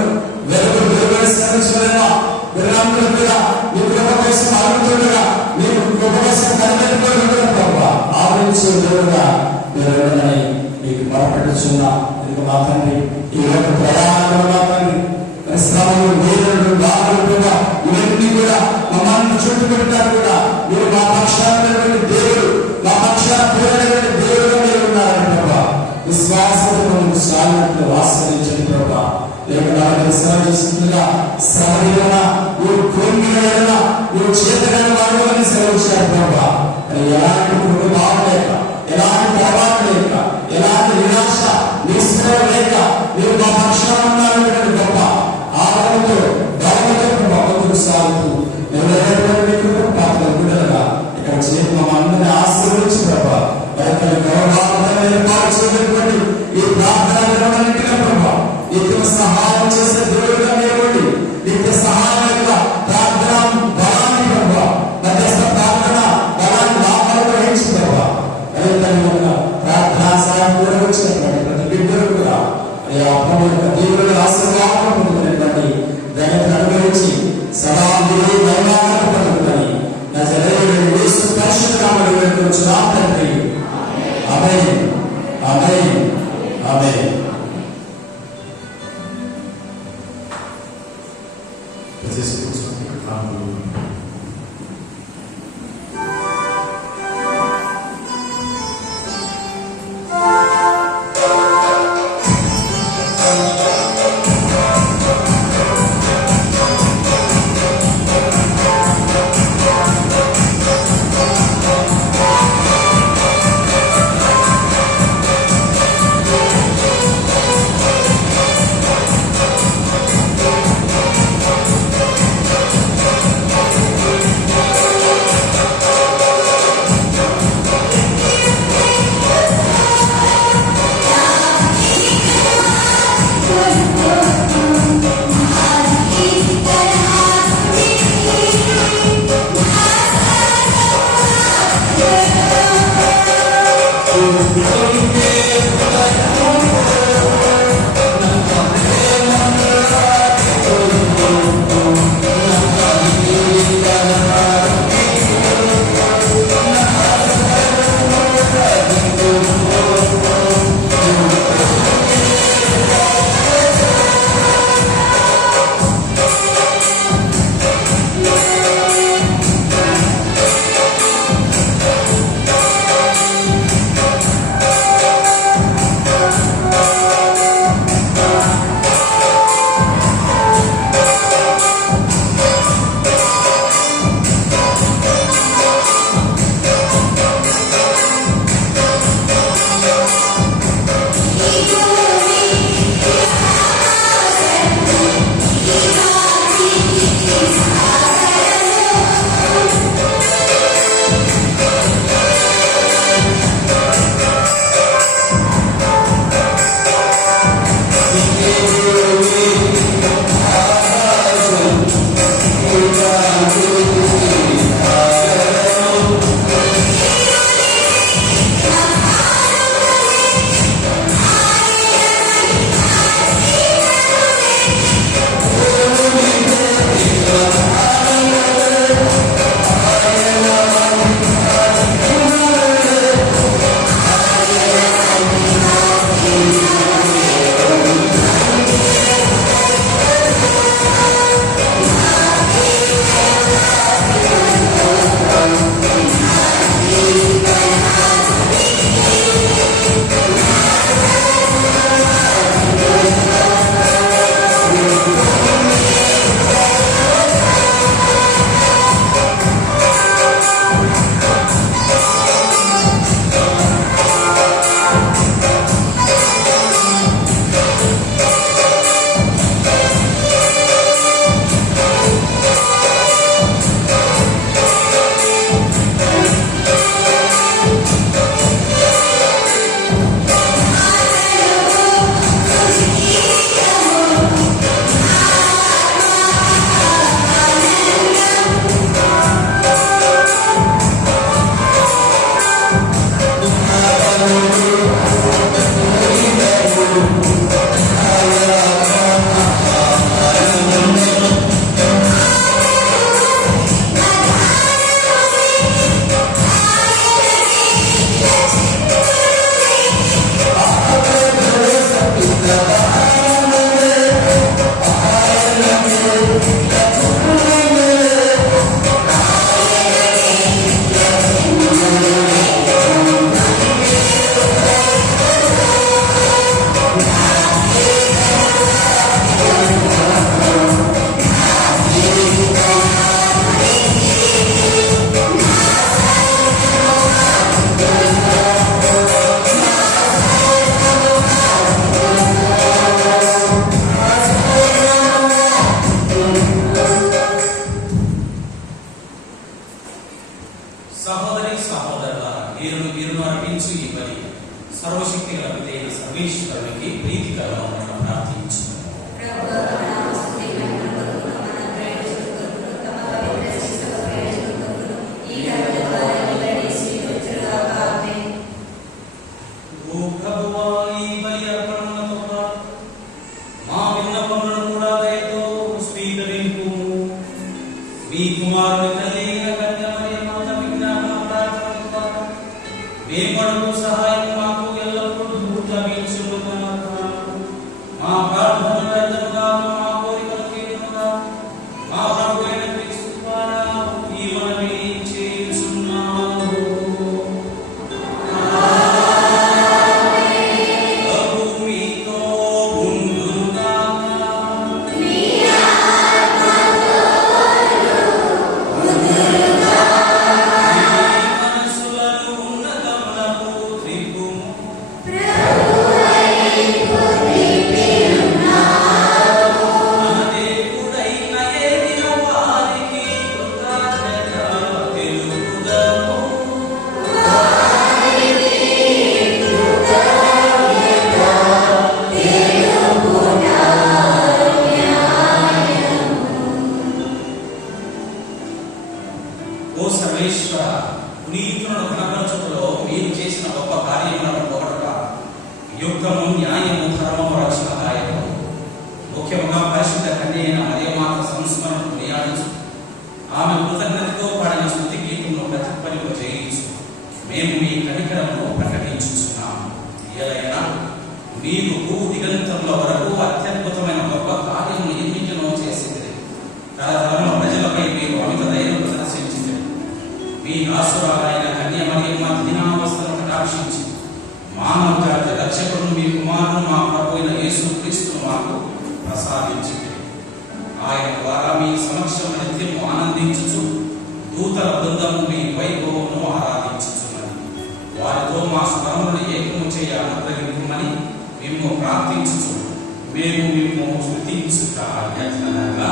వెలుగుని సెలవించలేమా వీరందరూ కూడా మీ కృప కోసం అరుగుతుండగా మీరు కృప కోసం కనిపెట్టుకోవడం ప్రభా ఆవరించే దేవుడుగా మీరు మీకు మొరపెట్టుచున్నా. ఇదిగో మా తండ్రి ఈ యొక్క ప్రయాణంలో మా తండ్రి శ్రమలు వేదనలు బాధలు కూడా ఇవన్నీ కూడా మమ్మల్ని పెట్టుకుంటారు కూడా మీరు మా పక్షాన్ని దేవుడు, మా పక్షాన పోరాడేటువంటి దేవుడుగా మీరు ఉన్నారని ప్రభా. విశ్వాసంతో సాగినట్లు ఆశ్రయించండి ప్రభా. లేఖనాలు శ్రమ చేస్తుండగా శ్రమ నువ్వు కృంగిన నువ్వు చేతగల వాడుని సెలవుచ్చారు ప్రభా. ఎలాంటి కుటుంబాలు లేక, ఎలాంటి తర్వాత లేక, ఎలాంటి నిరాశ నిస్పృహ లేక మీరు మా పక్షాన ఉన్నారనేటువంటి గొప్ప ఆదరణతో బలముతో భగవంతుడు సాగుతూ బిడ్డలుగా ఇక్కడ చేతి మా అందరినీ ఆశీర్వదించి ప్రభా. ఏర్పాటు చేయటువంటి ఈ ప్రార్థన ప్రభా నిత్య సహాయం చేసే దేవుడుగా నిలబడి నిత్య సహాయంగా ప్రార్థన బలాన్ని ప్రభా, మధ్యస్థ ప్రార్థన బలాన్ని లాభాలు గ్రహించి ప్రభా. ప్రార్థనా సాయం కూడా వచ్చినటువంటి ప్రతి బిడ్డలు కూడా దేవుడు ఆశీర్వాదం పొందుకునేటువంటి దయను అనుభవించి సదా దైవాలను పొందుకుని నా జరగని పరిశుద్ధ నామములో వేడుకొనుచున్నాము తండ్రి. ఆమేన్, ఆమేన్, ఆమేన్. సహోదరి సహోదరులారా, మీరు అర్పించు ఈ బలి సర్వశక్తి గల పితైన సర్వేశ్వరునికి ప్రీతికరమని ప్రార్థించు. ఓ ప్రభువా, ఈ బలి అర్పణలతో పాటు మా విన్నపములను కూడా దయతో స్వీకరింపు. మీ కుమారుని తల్లి మేమడుగు సహాయం మాకు ఎల్లప్పుడూ లభించుగాక. మా ప్రార్థన వ్యర్థముగా, మా కోరికలు తీరుగా, మా ప్రభు అయిన క్రీస్తు ద్వారా ఈ మనవి చేయుచున్నాము. ప్రభు మీతో ఉండుగాక. ఓ సర్వేశ్వర, పునీతులను కనపరచుటలో మీరు చేసిన గొప్ప కార్యములను పొగడట యుద్ధము, న్యాయము, ధర్మము, రక్షణదాయకము. ముఖ్యముగా పరిశుద్ధ కన్య అయిన మరియమాత సంస్మరణ కొనియాడించు. ఆమె కృతజ్ఞతతో పాడిన స్తుతి గీతమును ప్రతిఫలింప చేయించు. మేము మీ కనికరమును ప్రకటించుచున్నాము. ఏలైనా మీరు భూ దిగంతముల వరకు అత్యద్భుతమైన గొప్ప కార్యమును ఎన్నికనో చేసింది. తరతరముల ప్రజలపై మీరు అమిత దయను ప్రదర్శించింది. మీ దాసురాలైన కన్య మరియమ్మ దీనావస్థను కటాక్షించి మానవ జాతి రక్షకుడు మీ కుమారుడు మా ప్రభు అయిన యేసు క్రీస్తును మాకు ప్రసాదించింది. ఆయన ద్వారా మీ సమక్షం నిత్యము ఆనందించుచు దూతల బృందము మీ వైభవమును ఆరాధించుచున్నది. వారితో మా స్వరములను ఏకము చేయ అనుగ్రహించమని మేము ప్రార్థించుచు మేము స్తుతించుట యత్నగా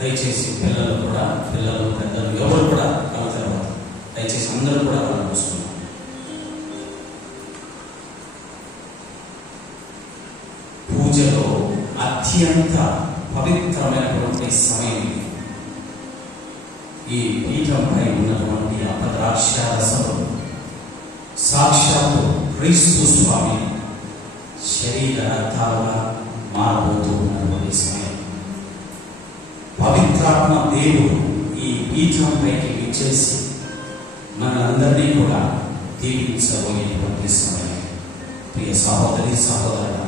దయచేసి పిల్లలు పెద్దలు ఎవరు కూడా కళ్ళు తెరవాలి. దయచేసి అందరూ కూడా కళ్ళు మూసుకున్నారు. పూజలో అత్యంత పవిత్రమైనటువంటి సమయం ఈ పీఠంపై ఉన్నటువంటి అపద్రాక్షరసము సాక్షాత్తు క్రీస్తు స్వామి శరీర రక్తాలుగా మారబోతూ ఉన్నటువంటి సమయం. పవిత్రాత్మ దేవుడు ఈ పీఠంపైకి విచ్చేసి మనందరినీ కూడా దీవించబోయేటువంటి సమయం. ప్రియ సహోదరి సహోదరుల,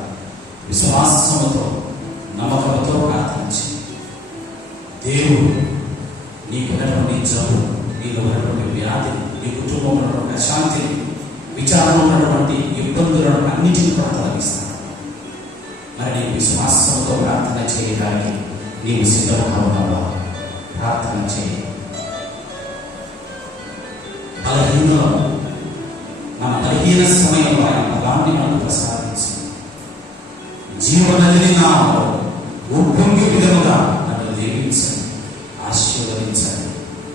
విశ్వాసముతో నమ్మకంతో ప్రార్థించి దేవుడు నీకున్నటువంటి జబ్బు, నీలో ఉన్నటువంటి వ్యాధిని నీ కుటుంబంలో ఉన్నటువంటి అశాంతిని, విచారంలో ఉన్నటువంటి ఇబ్బందులను అన్నిటిని కూడా తొలగిస్తాను. మరి నీ విశ్వాసంతో ప్రార్థన చేయడానికి నీవు సిద్ధంగా ఉన్నావా? ప్రార్థన చేయి. మన బలహీన సమయంలో ఆయన బలాన్ని మనకు ప్రసాదించి జీవనదిని నా ఉప్పొంగి విధముగా నన్ను దీవించండి, ఆశీర్వదించండి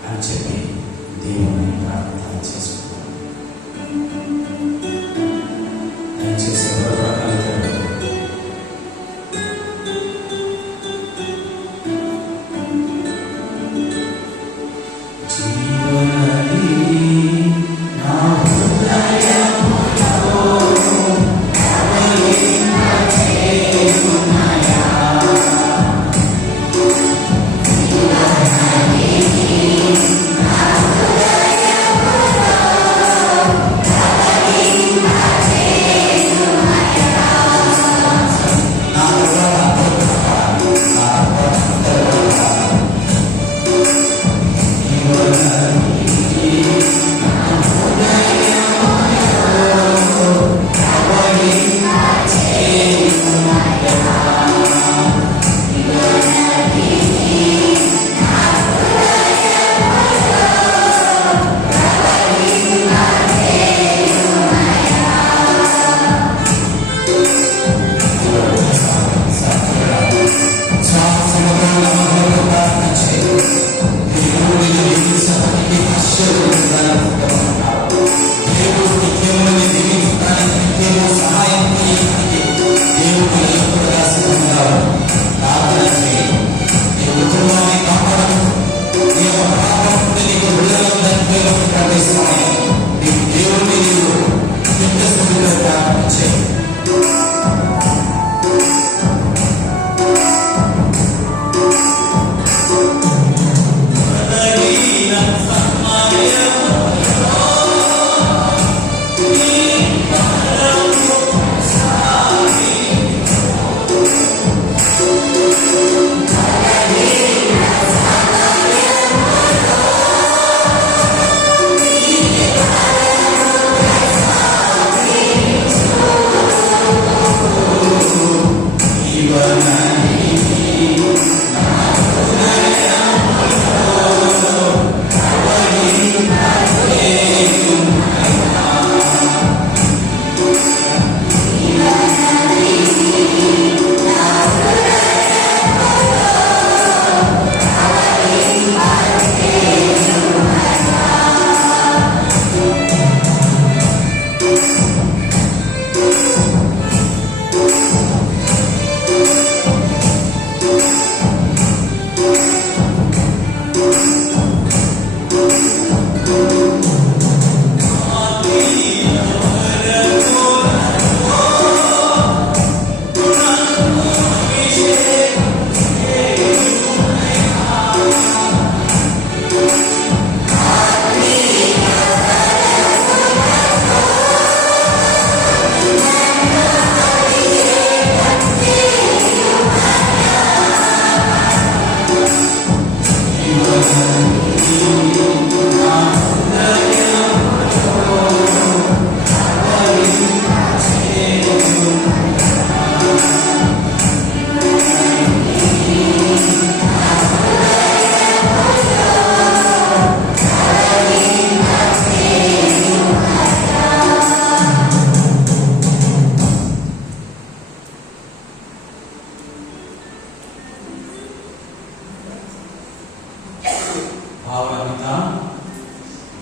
అని చెప్పి దేవుని ప్రార్థన చేసుకుంటాను. దయచేసి ఎవరు కూడా కలుగుతారు.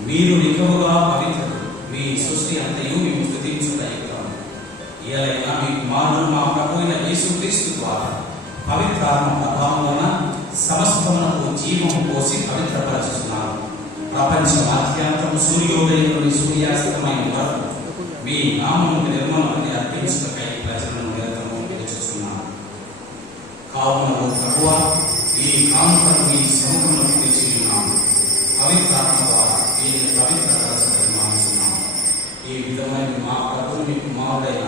మీరు నిజముగా పవిత్రులు, మీ సృష్టి అంతయు మేము స్తుతించుటయుక్తం. ఏలైనా మీ కుమారుడు మా ప్రభువైన యేసుక్రీస్తు ద్వారా పవిత్రాత్మ ప్రభావమున సమస్తమునకు జీవము పోసి పవిత్రపరచుచున్నారు. ప్రపంచమాద్యంతము సూర్యోదయం నుండి సూర్యాస్తమయం వరకు మీ నామమును నిర్మలమని అర్పించుటకై ప్రజలను నిరతము పిలుచుచున్నారు. కావున ఓ ప్రభువా, ఈ కానుకను మీ సముఖంలో తెచ్చి ఉన్నాము. పవిత్రాత్మ ద్వారా దీన్ని పవిత్రపరచబడి మానుచున్నాము. ఈ విధమైన మా ప్రభువు మీ కుమారుడైన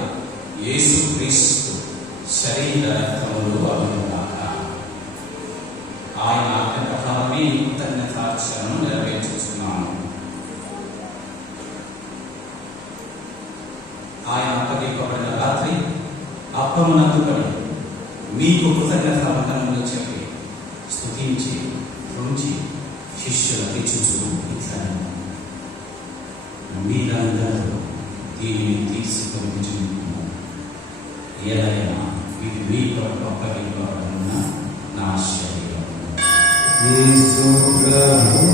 యేసుక్రీస్తు శరీర రక్తములు అభివృద్ధాక ఆయన ఆజ్ఞ ప్రకారమే కృతజ్ఞతార్చనను నెరవేర్చుచున్నాము. ఆయన అప్పగింపబడిన రాత్రి అప్పమునందుకొని మీకు కృతజ్ఞత వందనములు చెప్పి స్తుతించి రుంచి శిష్యులకు ఇచ్చుచు ఇట్లనెను, మీరందరూ దీనిని తీసుకొని తినుము, ఏదైనా ఇది మీ కొరకు అప్పగింపబడిన నా శరీరం. యేసు ప్రభువు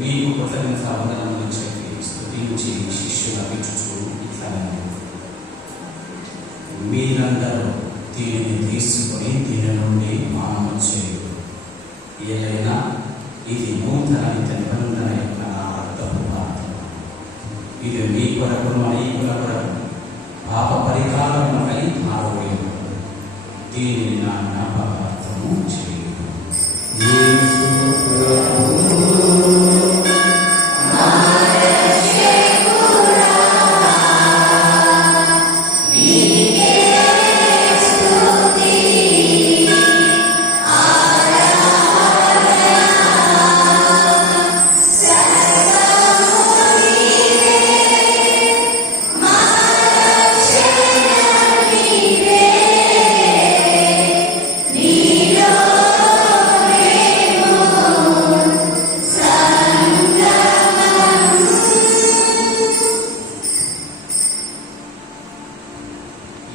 మీకు కృతజ్ఞత వందనములు చెప్పి స్తుతించి శిష్యులకు ఇచ్చుచు ఇట్లనెను, మీరందరూ దీనిని తీసుకొని దీని నుండి పానము చేయుడు, ఏదైనా ఇది నూతన నిబంధన యొక్క నా రక్తపు పాత్ర, ఇది మీ కొరకును అనేకుల కొరకు పాప పరిహారమునకై ధారపోయెను, దీనిని నా జ్ఞాపకార్థము చేయుడు. యేసు ప్రభువు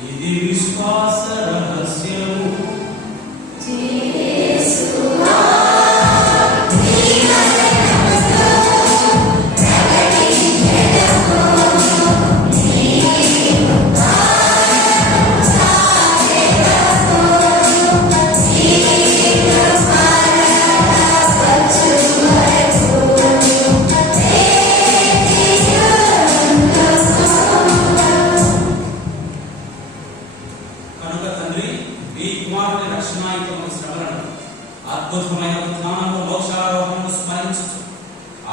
ఇది విశ్వాస రహస్యము, కనుక తండ్రి మీ కుమారుని రక్షణాయుతమైన శ్రమలను అద్భుతమైన ఉత్థానము మోక్షారోహణను స్మరించుచు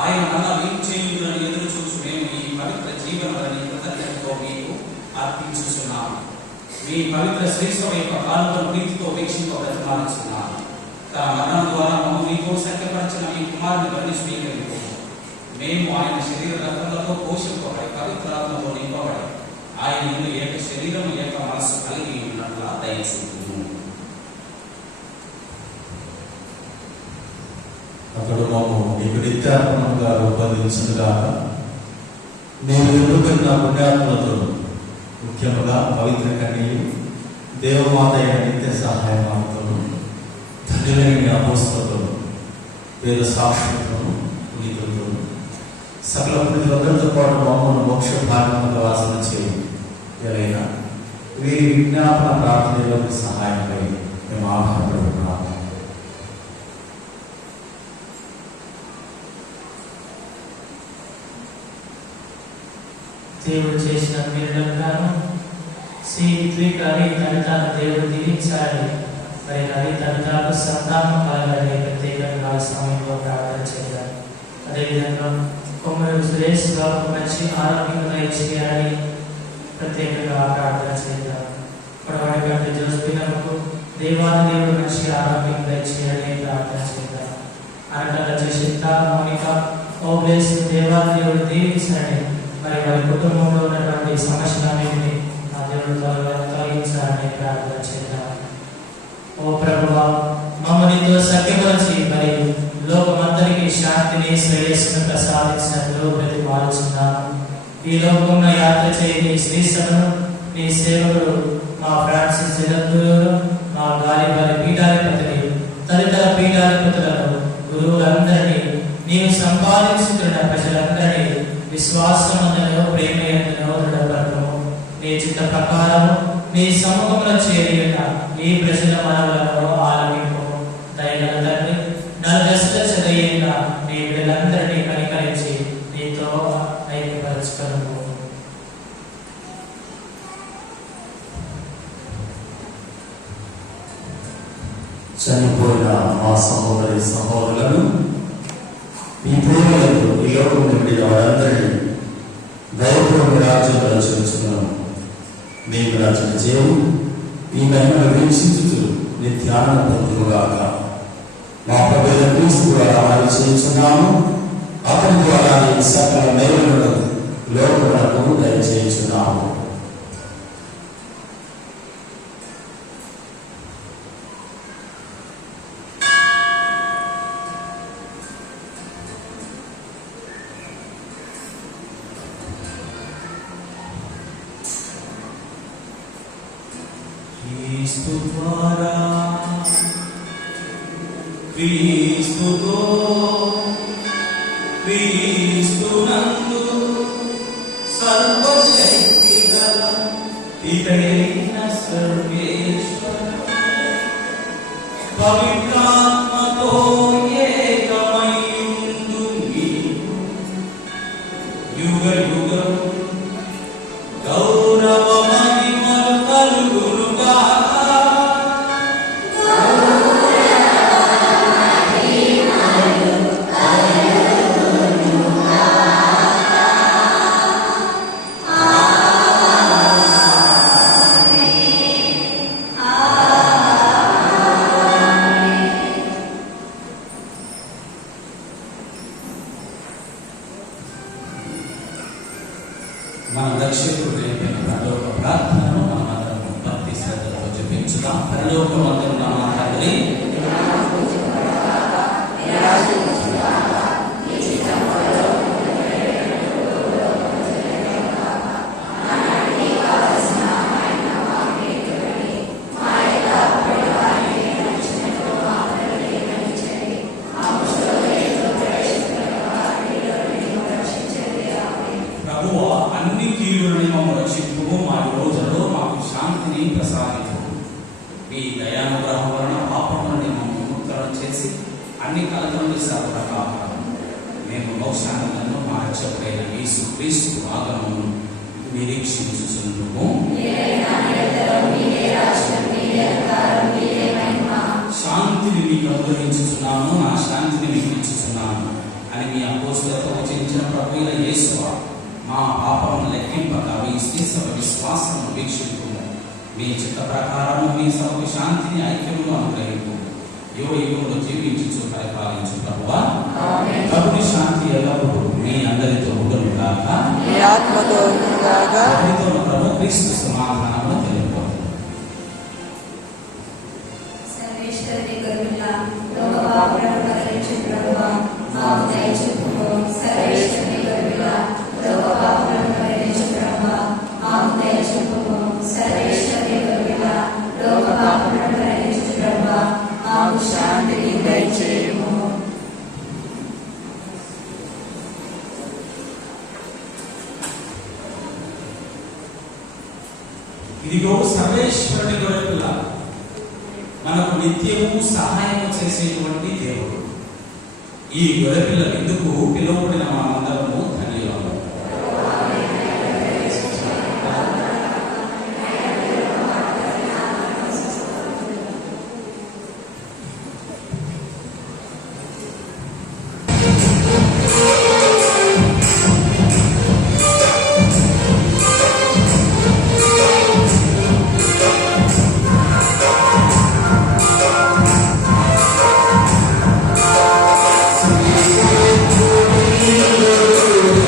ఆయన మరల మీకు చేయుదులని ఎదురు చూచు మేము ఈ పవిత్ర జీవనలని కృతజ్ఞతతో మీకు అర్పించుచున్నాము. మీ పవిత్ర శ్రీస్వం యొక్క కాలువను ప్రీతితో వీక్షింపబడుతున్నాము. తన మరణం ద్వారా మమ్మ మీకు సఖ్యపరిచిన మీ కుమారుని బలి స్వీకరింపు. మేము ఆయన శరీర రక్తములతో పోషింపబడి పవిత్రాత్మతో నింపబడి ఆయన ముందు ఏక శరీరం ఏక మనస్సు కలిగి ఉన్నట్లా దయచూపుము. అతడు మాకు నీకు నిత్యార్పణంగా రూపొందించుగా నేను ఎన్నుకున్న పుణ్యాత్మలతో ముఖ్యముగా పవిత్ర కన్యలు దేవమాత అయిన నిత్య సహాయమాతను ధన్యులైన అపోస్తలతో వేద సాక్షులతోను పునీతులతో సకల పునీతులందరితో పాటు మమ్మల్ని మోక్ష భాగంలో వాసన చేయి. ఏదైనా వీరి విజ్ఞాపన ప్రార్థనలకు సహాయమై మేము ఆధారపడుతున్నాము. దేవుడు చేసిన మేలులను తల్లిదండ్రులను దేవుడు దీవించాలి. మరి తల్లిదండ్రులకు సంతానం కలగాలి. ప్రత్యేకంగా సమయంలో ప్రార్థన చేయాలి. అదేవిధంగా కొమ్మరు సురేష్ బాబు మంచి ఆరోగ్యంగా చేయాలి. ప్రత్యేకంగా ప్రార్థన చేద్దాం. పొడవాడి గంట జోస్పినకు దేవాది దేవుడు మంచి ఆరోగ్యంగా చేయాలని ప్రార్థన చేద్దాం. అనగా చేసిత మౌనిక ఓబ్లేస్ దేవాది దేవుడు దీవించండి. మరి వారి కుటుంబంలో ఉన్నటువంటి సమస్యలన్నింటినీ నా దేవుడు తొలగించాలని ప్రార్థన చేద్దాం. ఓ ప్రభువా, మమ్మల్నితో సత్యపరిచి మరి లోకమందరికీ శాంతిని శ్రేయస్సును ప్రసాదించినట్లు ప్రతిపాదించున్నాను. ఈ లోకంలో యాత్ర చేయని శ్రీసభను నీ సేవకుడు మా ఫ్రాన్సిస్ జగద్గురు, మా గాలిబారి పీఠాధిపతిని, తదితర పీఠాధిపతులను, గురువులందరినీ, నీవు సంపాదించుతున్న ప్రజలందరినీ విశ్వాసమందును ప్రేమ ఎందును దృఢపరచము. నీ చిత్త ప్రకారము నీ సముఖంలో చేరి ఉన్న నీ ప్రజల మనవులను ఆలకింపు. దయగల తండ్రి, నలుదశల చెదరైన నీ బిడ్డలందరినీ కనికరించి నీతో ఐక్యపరచుకొనుము. చనిపోయిన మా సహోదరి సహోదరులను ఈ ప్రేమలకు ఈ లోకం నుండి వారందరినీ దైవపూర్వ రాజ్యంలో చేర్చుకున్నాము. మేము రాజ్యం చేయము ఈ మహిమను వీక్షించుతూ నిత్యానందముగాక. మా ప్రభువైన క్రీస్తు ద్వారా మనం చేయించున్నాము. అతని ద్వారా ఈ సకల మేలులను లోకమునకు దయచేయించున్నాము. క్రీస్తు ద్వారా క్రీస్తుతో క్రీస్తునందు సర్వశక్తి గల పితైన సర్వేశ్వర పవిత్రాత్మతో ఏకమయుండు నీవు యుగ యుగం గౌరవ మహిమలు కలుగునుగా. మన రక్షకుడు నేర్పిన పరలోక ప్రార్థనను మనమందరం భక్తి శ్రద్ధలతో జపించుదాం. పరలోకమందున్న మా తండ్రి, అన్ని కీడులని మమ్మల్ని రక్షింపు. మా రోజుల్లో మాకు శాంతిని ప్రసాదించు. మీ దయానుగ్రహం వలన పాపం నుండి మమ్మల్ని ముక్తులను చేసి అన్ని కలకలను సర్వకాలం మేము మోక్షానందను మా రక్షకుడైన యేసు క్రీస్తు ఆగమను నిరీక్షించుచున్నాము. శాంతిని మీకు అనుగ్రహించుచున్నాను, నా శాంతిని మీకు ఇచ్చుచున్నాను అని మీ అపోస్తలతో వచించిన ప్రభువైన యేసువా, మా పాపమును లెక్కింపక మీ శ్రీసభ విశ్వాసము వీక్షింపు. మీ చిత్త ప్రకారము మీ సభకు శాంతిని ఐక్యమును అనుగ్రహింపు. యువ యుగములు జీవించు పరిపాలించు ప్రభువా. ప్రభుని శాంతి ఎల్లప్పుడూ మీ అందరితో ఉండును గాక. ప్రభు క్రీస్తు సమాధానము తెలియపోతుంది. ఇదిగో సర్వేశ్వరుని గొర్రెపిల్ల, మనకు నిత్యము సహాయం చేసేటువంటి దేవుడు. ఈ గొర్రెపిల్ల ఎందుకు పిలువబడిన మనమందరము ధన్యులము. Thank you.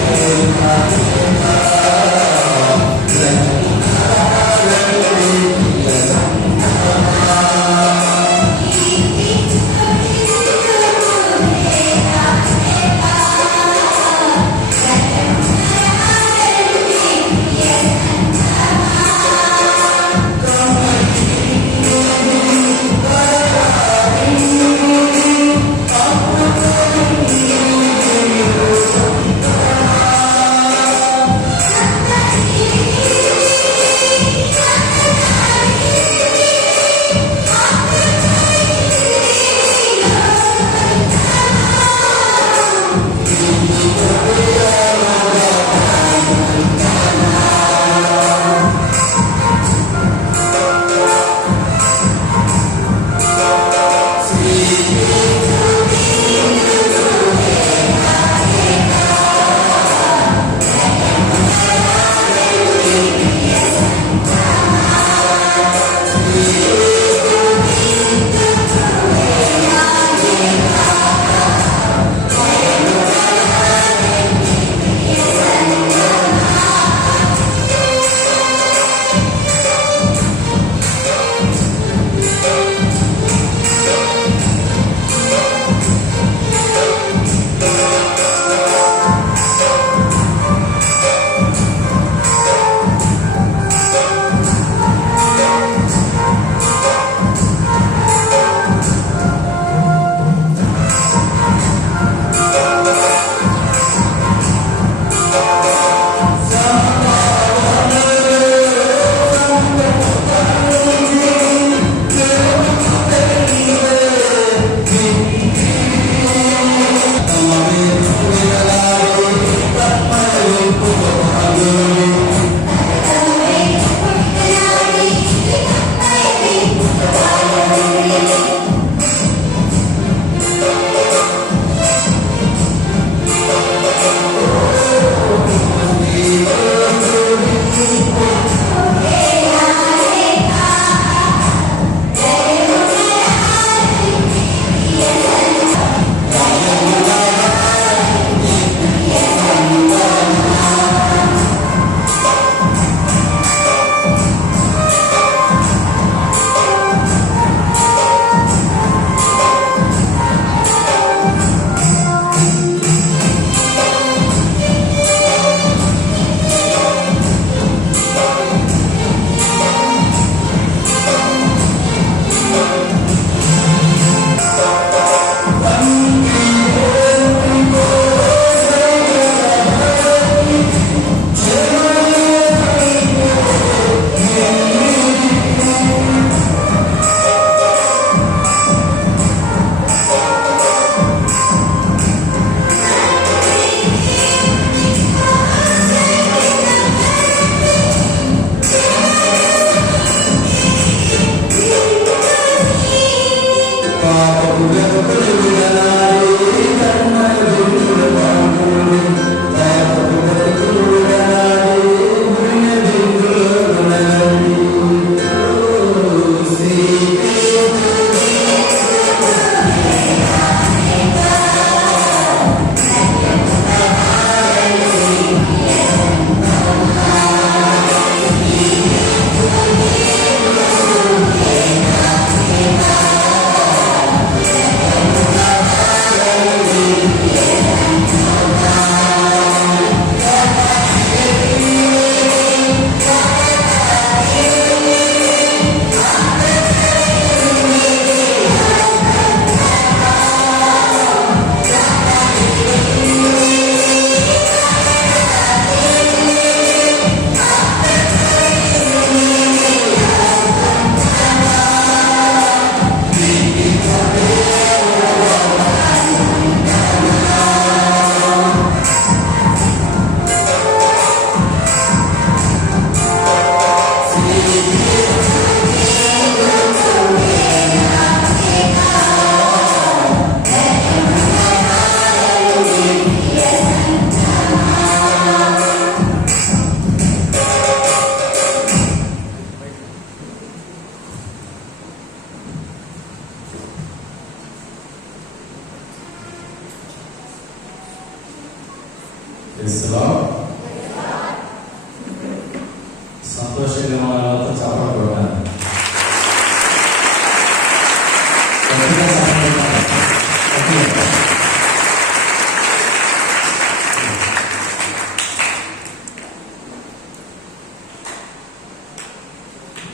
సంతోషంగా వాళ్ళతో చెప్పకూడదు.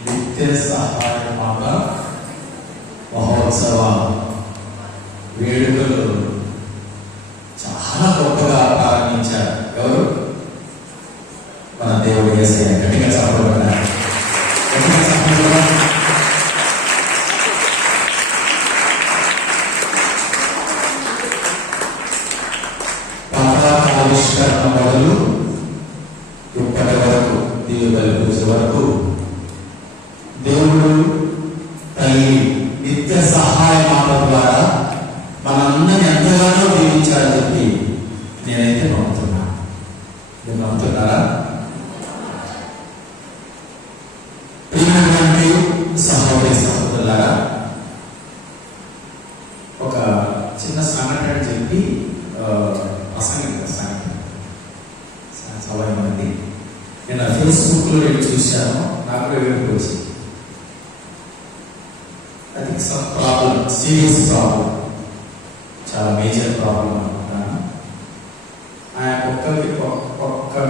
నిత్య సహాయ మాట మహోత్సవ వేడుకలు చాలా గొప్పగా ప్రారంభించారు. ఎవరు? మన దేవుడు యేసయ్య. గట్టిగా చెప్పబడ్డారు. ఆవిష్కరణ మొదలు ఇప్పటి వరకు దివ్యబలి పూజ వరకు దేవుడు తల్లి నిత్య సహాయ మాట ద్వారా మనందరినీ ఎంతగానో దీవించాలని చెప్పి నేనైతే నమ్ముతున్నా. మీరు నమ్ముతున్నారా? ప్రియమైనటువంటి సహోదరి సహోదరులారా, ఒక చిన్న సంఘటన చెప్పి ప్రసంగం సమయమైంది. నేను ఫేస్బుక్లో నేను చూశాను, నాకు ఏడుపు వచ్చింది. అది సమ్ ప్రాబ్లం, సీరియస్ ప్రాబ్లం, చాలా మేజర్ ప్రాబ్లం అనుకుంటున్నాను. ఆయన ఒక్క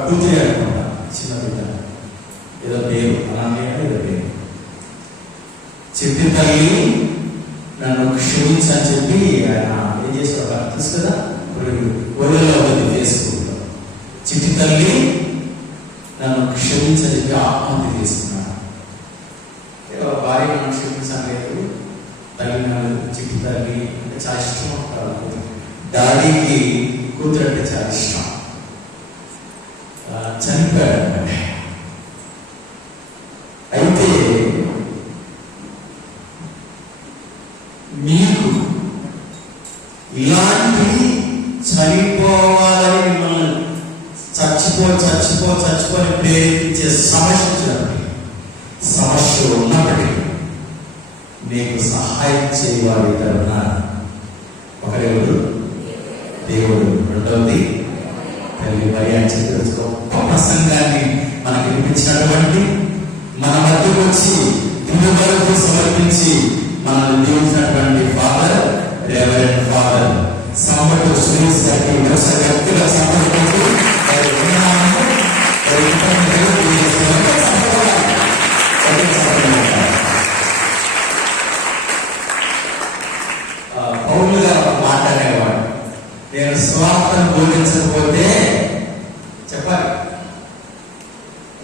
కూతురి అనుకుంటా, చిన్న బిడ్డ, ఏదో పేరు అలానే ఏదో పేరు చెప్పి తల్లి నన్ను క్షమించని చెప్పి ఆయన ఏం చేశాడు తెలుసు కదా, ఒళ్ళలో ఉంది ఫేస్బుక్లో. చిట్టి తల్లి నన్ను క్షమించని చెప్పి ఆత్మహత్య చేసుకున్నాను. భార్య నన్ను క్షమించలేదు, తల్లి నన్ను చిట్టి తల్లి అంటే చాలా ఇష్టం ఉంటారు. డాడీకి కూతురు అంటే చాలా ఇష్టం. చనిపోయాడు. అయితే మీకు ఇలాంటి చనిపోవాలని మిమ్మల్ని చచ్చిపోని ప్రేరేపించే సమస్య ఉన్నప్పటికీ మీకు సహాయం చేయవాడు ఉన్నారు. ఒకరెవరు? దేవుడు. రెండవది తల్లి మరియ చెప్పిన గొప్ప ప్రసంగాన్ని మనకు వినిపించినటువంటి, మన మధ్యకు వచ్చి దివ్య బలులు సమర్పించి మనల్ని దీవించినటువంటి ఫాదర్, రెవరెండ్ ఫాదర్ సాంబటు సురేష్ గారికి వ్యక్తుల సమర్పించి పౌలు గారు మాట్లాడేవాడు, నేను స్వార్థం బోధించకపోతే చెప్పాలి,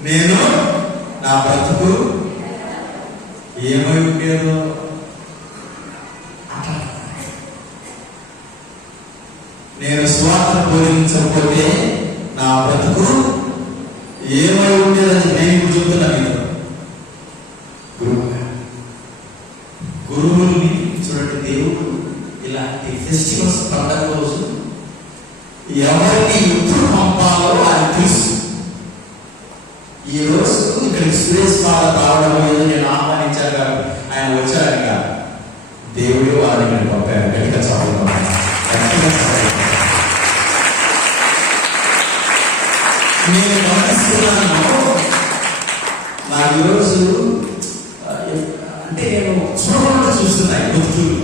నేను నా బ్రతుకు ఏమై ఉండేదో. నేను స్వార్థం బోధించకపోతే నా బ్రతుకు ఏమై ఉండేదని నేను చెబుతున్నా. మీరు గురువుల్ని చూడండి, దేవుడు ఇలాంటి ఫెస్టివల్స్ పండుగ రోజు ఎవరిని ఎప్పుడు పంపాలో ఆయన తెలుసు. ఈ రోజు ఇక్కడికి సురేష్ ఫాదర్ రావడం ఏదో నేను ఆహ్వానించాను కాదు, ఆయన వచ్చారని కాదు, దేవుడు వాళ్ళని నేను పంపాను. గట్టిగా చదువుతాను. నేను గమనిస్తున్నాను, నా ఈరోజు అంటే నేను చూడకుండా చూస్తున్నా బతుకులు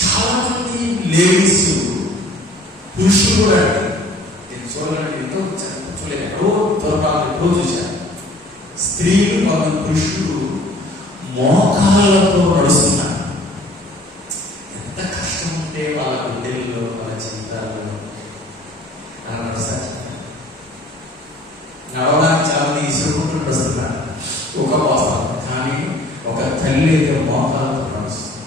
చాలా మంది లేడీస్, పురుషులు కూడా నేను చూడాలంటే ఎంతో చూడలేదు, ఎప్పుడో చూశాను. స్త్రీలు మరియు పురుషులు మోకాళ్ళతో నడుస్తున్నారు. ఎంత కష్టం ఉంటే వాళ్ళ గుండెల్లో, వాళ్ళ చింతల్లో నడవడానికి చాలా మంది ఇసురుకుంటూ నడుస్తున్నారు. ఒక వాస్తవం, కానీ ఒక తల్లి అయితే మోకాళ్ళతో నడుస్తుంది.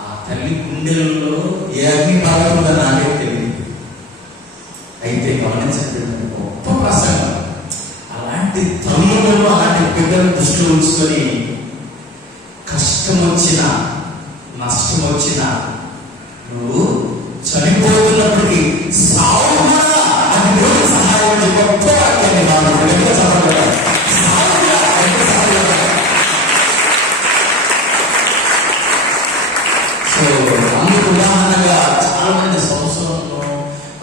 ఆ తల్లి గుండెలలో ఏ అగ్ని బాగుందో నాకే తెలియదు. అయితే గమనించండి, గొప్ప ప్రసంగం అలాంటి తల్లులను అలాంటి బిడ్డలను దృష్టిలో ఉంచుకొని కష్టం వచ్చినా నష్టం వచ్చినా నువ్వు చనిపోతున్నప్పటికీ సావు కూడా అది దేవుని సహాయం గొప్ప వాక్యాన్ని వాళ్ళు గట్టిగా చదవగలరు. సావు కూడా ఎంత సహాయం. సో అందుకు ఉదాహరణగా చాలా మంది సంవత్సరంలో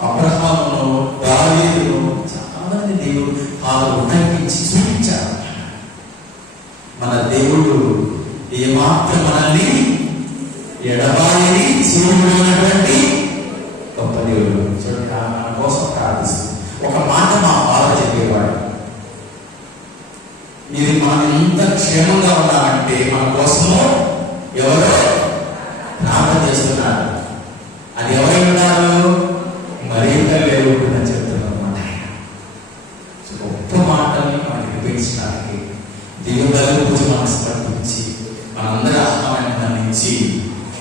అబ్రహామును దావీదును చాలా మంది దేవుడు వాళ్ళు ఉటంకించి చూపించారు. మన దేవుడు ఏమాత్రం మనల్ని ఎడబాయని జీవుడైనటువంటి గొప్ప దేవుడు. చూడండి, మన కోసం ప్రార్థిస్తుంది. ఒక మాట మా ఫాదర్ చెప్పేవాడు, ఇది మనం ఎంత క్షేమంగా ఉన్నామంటే మన కోసము ఎవరో ప్రార్థన చేస్తున్నారు. అది ఎవరై ఉన్నారు? మరింత లేవుంటుందని చెప్తున్నారు అన్నమాట. గొప్ప మాటల్ని మనకి వినిపించడానికి దేవుని పూజ మనసు పట్టించి మనందరి ఆహ్వానాన్ని మన్నించి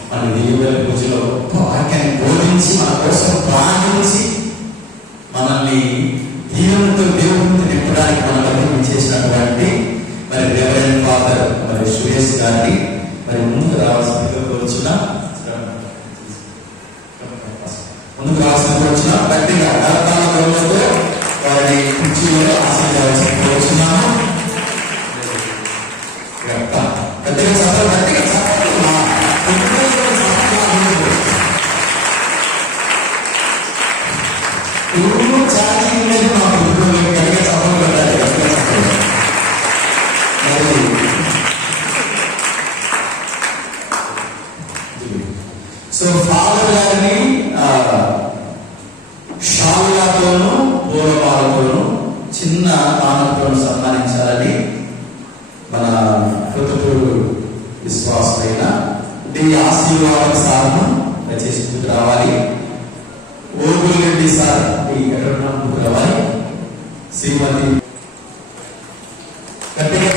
మన దేవుని పూజలో గొప్ప వాక్యాన్ని బోధించి మన కోసం ప్రార్థించి మనల్ని దేవునితో దేవునితో నింపడానికి మనల్ని చేసినటువంటి మరి రెవరెండ్ ఫాదర్ మరి సురేష్ గారిని మరి ముందుకు రావాల్సిందిగా వచ్చిన గట్టిగా కరతాళ ధ్వనులతో వారిని కుర్చీలో ఆశీర్వదించడానికి వచ్చినాము. గట్టిగా చదవ గట్టిగా చాలి ఉండేది మాకు గట్టిగా చదవ పెట్టాలి. సో ఫాదర్ గారిని షావులతోనూ పూలపాలతోనూ చిన్న కానుకలను సన్మానించాలని మన కృతజ్ఞుడు విశ్వాసమైన డి ఆశీర్వాదం సార్ను దయచేసి ముందుకు రావాలి. ఓగుల్ రెడ్డి సార్ ఎక్కడ ముందుకు రావాలి. శ్రీమతి గట్టిగా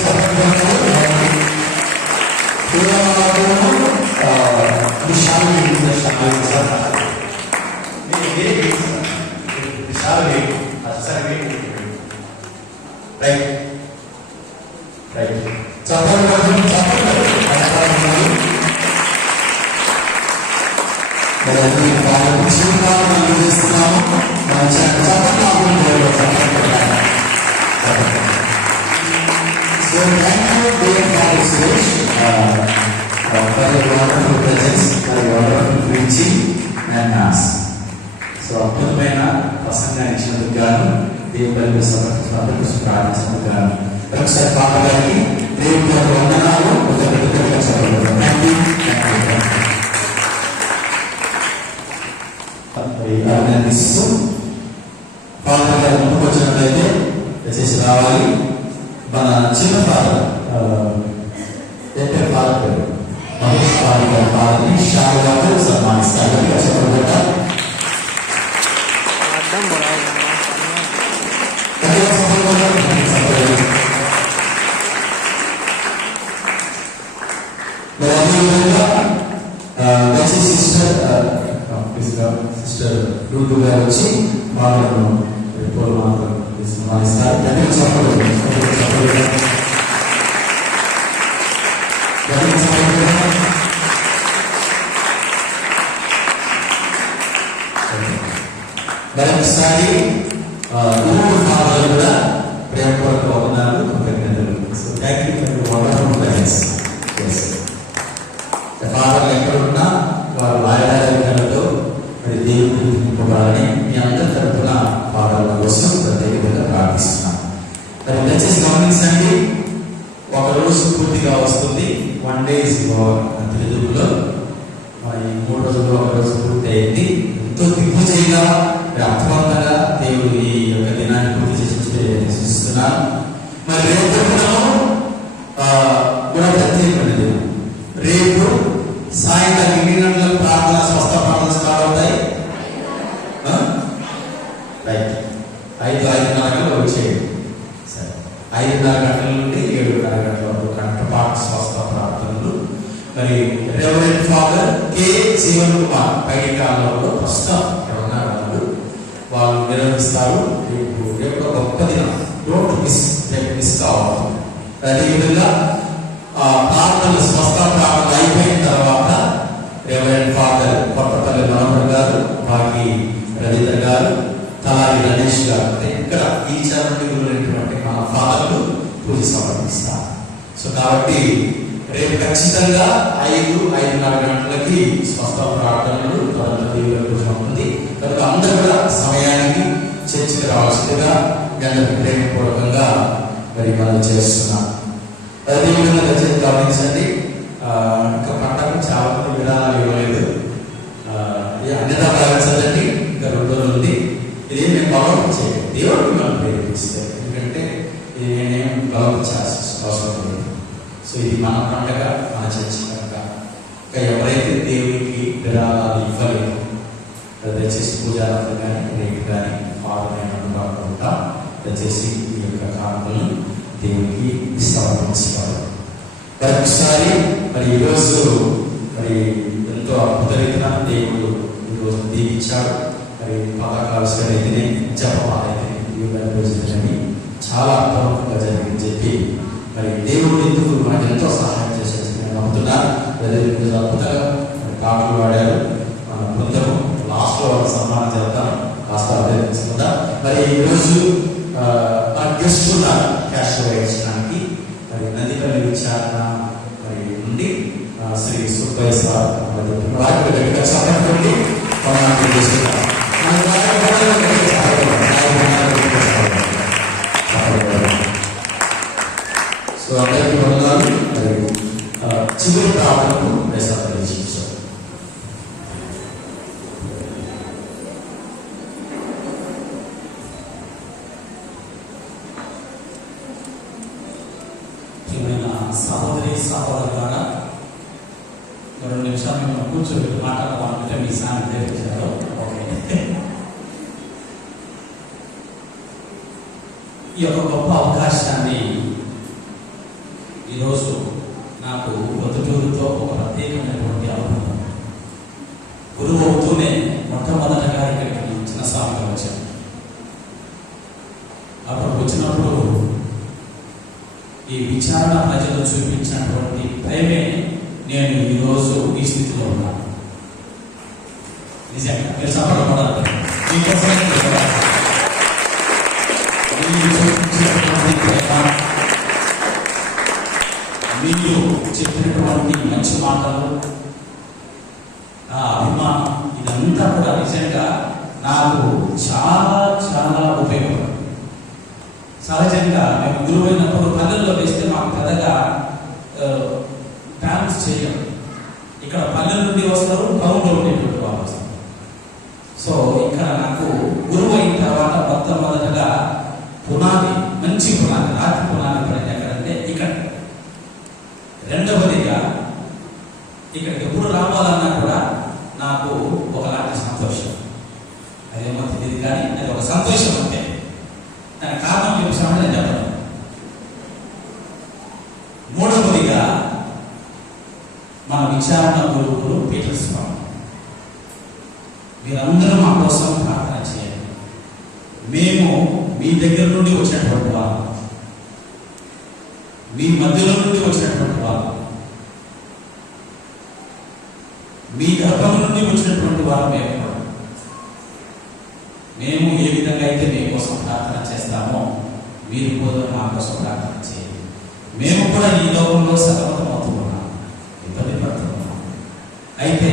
అద్భుతమైన ప్రసంగాన్ని ఇచ్చినందుకు గాను దేవుని సమర్పించినందుకు ప్రార్థించినందుకు గాను ఒకసారి పాప గారికి దేవుని యొక్క వందనాలు అభినందిస్తూ ఫాదర్ గారు ముందుకు వచ్చినట్లయితే దయచేసి రావాలి. మన చిన్న ఫాదర్ ఫాదర్ పేరు మహేష్ ఫాదర్ గారి ఫాదర్ని షావుగారు సన్మానిస్తారు. సిస్టర్ రూటు గారు వచ్చి వాళ్ళను సన్మానిస్తారు. మరొకసారి ఫాదర్ కూడా ప్రేమపూర్వక వందనాలు, కృతజ్ఞతలు. So thank you for your wonderful guidance. ఫాదర్లు ఎక్కడున్నా వారు ఆయనతో మరి దేవుడిని నింపబడాలని మీ అందరి తరఫున ఫాదర్ల కోసం ప్రత్యేకంగా ప్రార్థిస్తున్నాను. మరి దయచేసి గమనించండి, ఒక రోజు పూర్తిగా వస్తుంది. 1 day తెలుగులో ఈ 3 రోజుల్లో ఒక రోజు పూర్తి అయింది. ఎంతో దిగ్విజయంగా అర్థవంతంగా దేవుడు ఈ యొక్క దినాన్ని పూర్తి చేసి సూచిస్తున్నాను. మరి రేపు కూడా ప్రత్యేకమైనది. రేపు సాయంత్రం 8 గంటలకు ప్రార్థన, స్వస్థ ప్రార్థన స్టార్ట్ అవుతాయి. రైట్, 5:30 గంటలు వచ్చేయండి. సరే, 5:30 గంటల నుండి 7:30 గంటల వరకు కంఠపాఠ స్వస్థ ప్రార్థనలు. మరి reverend father K Jeevan Kumar పైకి కాలంలో ప్రస్తుతం ఉన్నారు, వాళ్ళు నిర్వహిస్తారు. రేపు గొప్ప దినం. డోంట్ మిస్ కావద్దు. అదేవిధంగా ప్రార్థనలు స్వస్థ ప్రార్థన అయిపోయిన తర్వాత రెవరెండ్ ఫాదర్ కొత్తపల్లి మనోహర్ గారు, బాగి రవీంద్ర గారు, తలారి గణేష్ గారు, ఇక్కడ ఈ చరణటువంటి మన ఫాదర్లు పూజ సమర్పిస్తారు. సో కాబట్టి రేపు ఖచ్చితంగా 5-5:30 గంటలకి స్వస్థ ప్రార్థనలు దేవుల పూజ ఉంటుంది. కనుక అందరూ కూడా సమయానికి చర్చికి రావాల్సిందిగా అందరికి ప్రేమపూర్వకంగా మరి మనం చేస్తున్నాం. అదేవిధంగా దయచేసి గమనించండి, ఇంకా పంటకు చాలా మంది విరాళాలు ఇవ్వలేదు. అన్నిదా భావించదండి, ఇంకా 2 రోజులు ఉంది. ఇది నేను బలవంతం చేయలేదు, దేవుడు మిమ్మల్ని ప్రేరేపిస్తాను. ఎందుకంటే ఇది నేనేం బలవంతం అవసరం లేదు. సో ఇది మన పండుగ, మన చర్చి పండుగ. ఇంకా ఎవరైతే దేవునికి విరాళాలు ఇవ్వలేదు దయచేసి పూజారాలు కానీ రేపు కానీ ఫాదర్ దయచేసి ఈ యొక్క కానుకలను దేవునికి సమర్పించుకోవాలి. మరొకసారి మరి ఈరోజు మరి ఎంతో అద్భుత రీతిన దేవుడు ఈరోజు దీవించాడు. మరి పథకాలు సరైతే జపమాలని చాలా అర్థవంతంగా జరిగింది చెప్పి మరి దేవుడు ఎందుకు మనకు ఎంతో సహాయం చేసేది నేను నమ్ముతున్నాను. అద్భుతంగా కాకులు వాడారు. మన బృందం లాస్ట్లో సన్మానం చేద్దాం, కాస్త అభ్యర్థించకుండా. మరి ఈరోజు గెస్ట్ ఉన్నారు క్యాష్ ఇచ్చడానికి. మరి నందిపల్లి విచారణ మరి నుండి శ్రీ సుబ్బయ్య సార్ వారికి గట్టిగా సహాయపడి సో అందరికీ వందనాలు. మరి చివరి ప్రార్థనకు ప్రసాదించారు. సహోదరి సహోదరులారా, 2 నిమిషాలు మేము కూర్చోబెట్టి మాట్లాడాలంటే మీ సాన్ని తెలియజేశారు. ఓకే, ఈ యొక్క గొప్ప అవకాశాన్ని ఈరోజు నాకు పొద్దుటూరుతో ఒక ప్రత్యేకమైనటువంటి అనుభవం. గురువు అవుతూనే మొట్టమొదటగా ఇక్కడికి చిన్న స్వామిగా వచ్చాను. అప్పుడు వచ్చినప్పుడు ఈ విచారణ ప్రజలు చూపించినటువంటి ప్రేమే నేను ఈరోజు ఈ స్థితిలో ఉన్నాను. నిజంగా మీరు సఫలపడాలి. మీరు చెప్పినటువంటి మంచి మాటలు, ఆ అభిమానం, ఇదంతా కూడా నిజంగా నాకు చాలా చాలా ఉపయోగపడుతుంది. సహజంగా మేము గురువైనప్పుడు పల్లెల్లో వేస్తే మాకు పెద్దగా బ్యాలెన్స్ చేయం. ఇక్కడ పల్లెల నుండి వస్తారు, టౌన్లో ఉండేటువంటి వాళ్ళు వస్తారు. సో ఇక్కడ నాకు గురువు అయిన తర్వాత మొట్టమొదటగా పునాది, మంచి పునాది, రాతి పునాది పడింది ఎక్కడంటే ఇక్కడ. రెండవదిగా ఇక్కడికి ఎప్పుడు రావాలన్నా కూడా నాకు ఒకలాంటి సంతోషం. అదేమో తెలియదు కానీ అది ఒక సంతోషం అంతే. దాని కారణం చెప్పామని నేను చెప్పను. మూడవదిగా మన విచారణ గురువులు పీటర్ స్వామి, మీరందరూ మా కోసం ప్రార్థన చేయండి. మేము మీ దగ్గర నుండి వచ్చినటువంటి వాళ్ళు, మీ మధ్యలో నుండి వచ్చినటువంటి వాళ్ళు, మీ గర్భం నుండి వచ్చినటువంటి వారు మేము ఏ విధంగా అయితే మీకోసం ప్రార్థన చేస్తామో మీరు కూడా మా కోసం ప్రార్థన చేయండి. మేము కూడా ఈ లోకంలో సతమతం అవుతున్నాం, ఇబ్బంది పడుతున్నాం. అయితే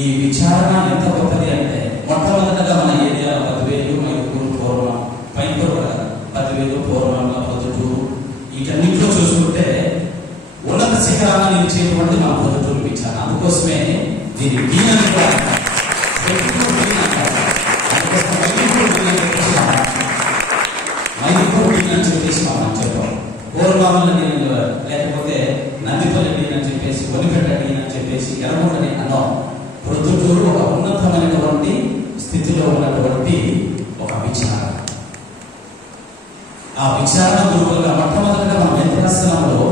ఈ విచారణ ఎంత గొప్పది అంటే మొట్టమొదటగా మన ఏరియాలో 10,000, మైదుకూరు, పూర్వం, పైకూరు 10,000, పూర్వంలో పొద్దుటూరు, వీటన్నింటిలో చూసుకుంటే ఉన్నత శిఖరాలను నిలిచేటువంటి మన పొద్దుటూరు విచారణ. అందుకోసమే దీని దీనని కూడా చెప్పేసి మనం చెప్పాం. పూర్వమామల నీళ్ళు లేకపోతే నందిపల్లి నీళ్ళు అని చెప్పేసి, ఒలిపెట్ట నీళ్ళు అని చెప్పేసి, ఎర్రగొండని అన్నాం. ప్రొద్దుటూరు ఒక ఉన్నతమైనటువంటి స్థితిలో ఉన్నటువంటి ఒక విచారణ. ఆ విచారణ గురువులుగా మొట్టమొదటిగా మన మెంతరాశ్రమంలో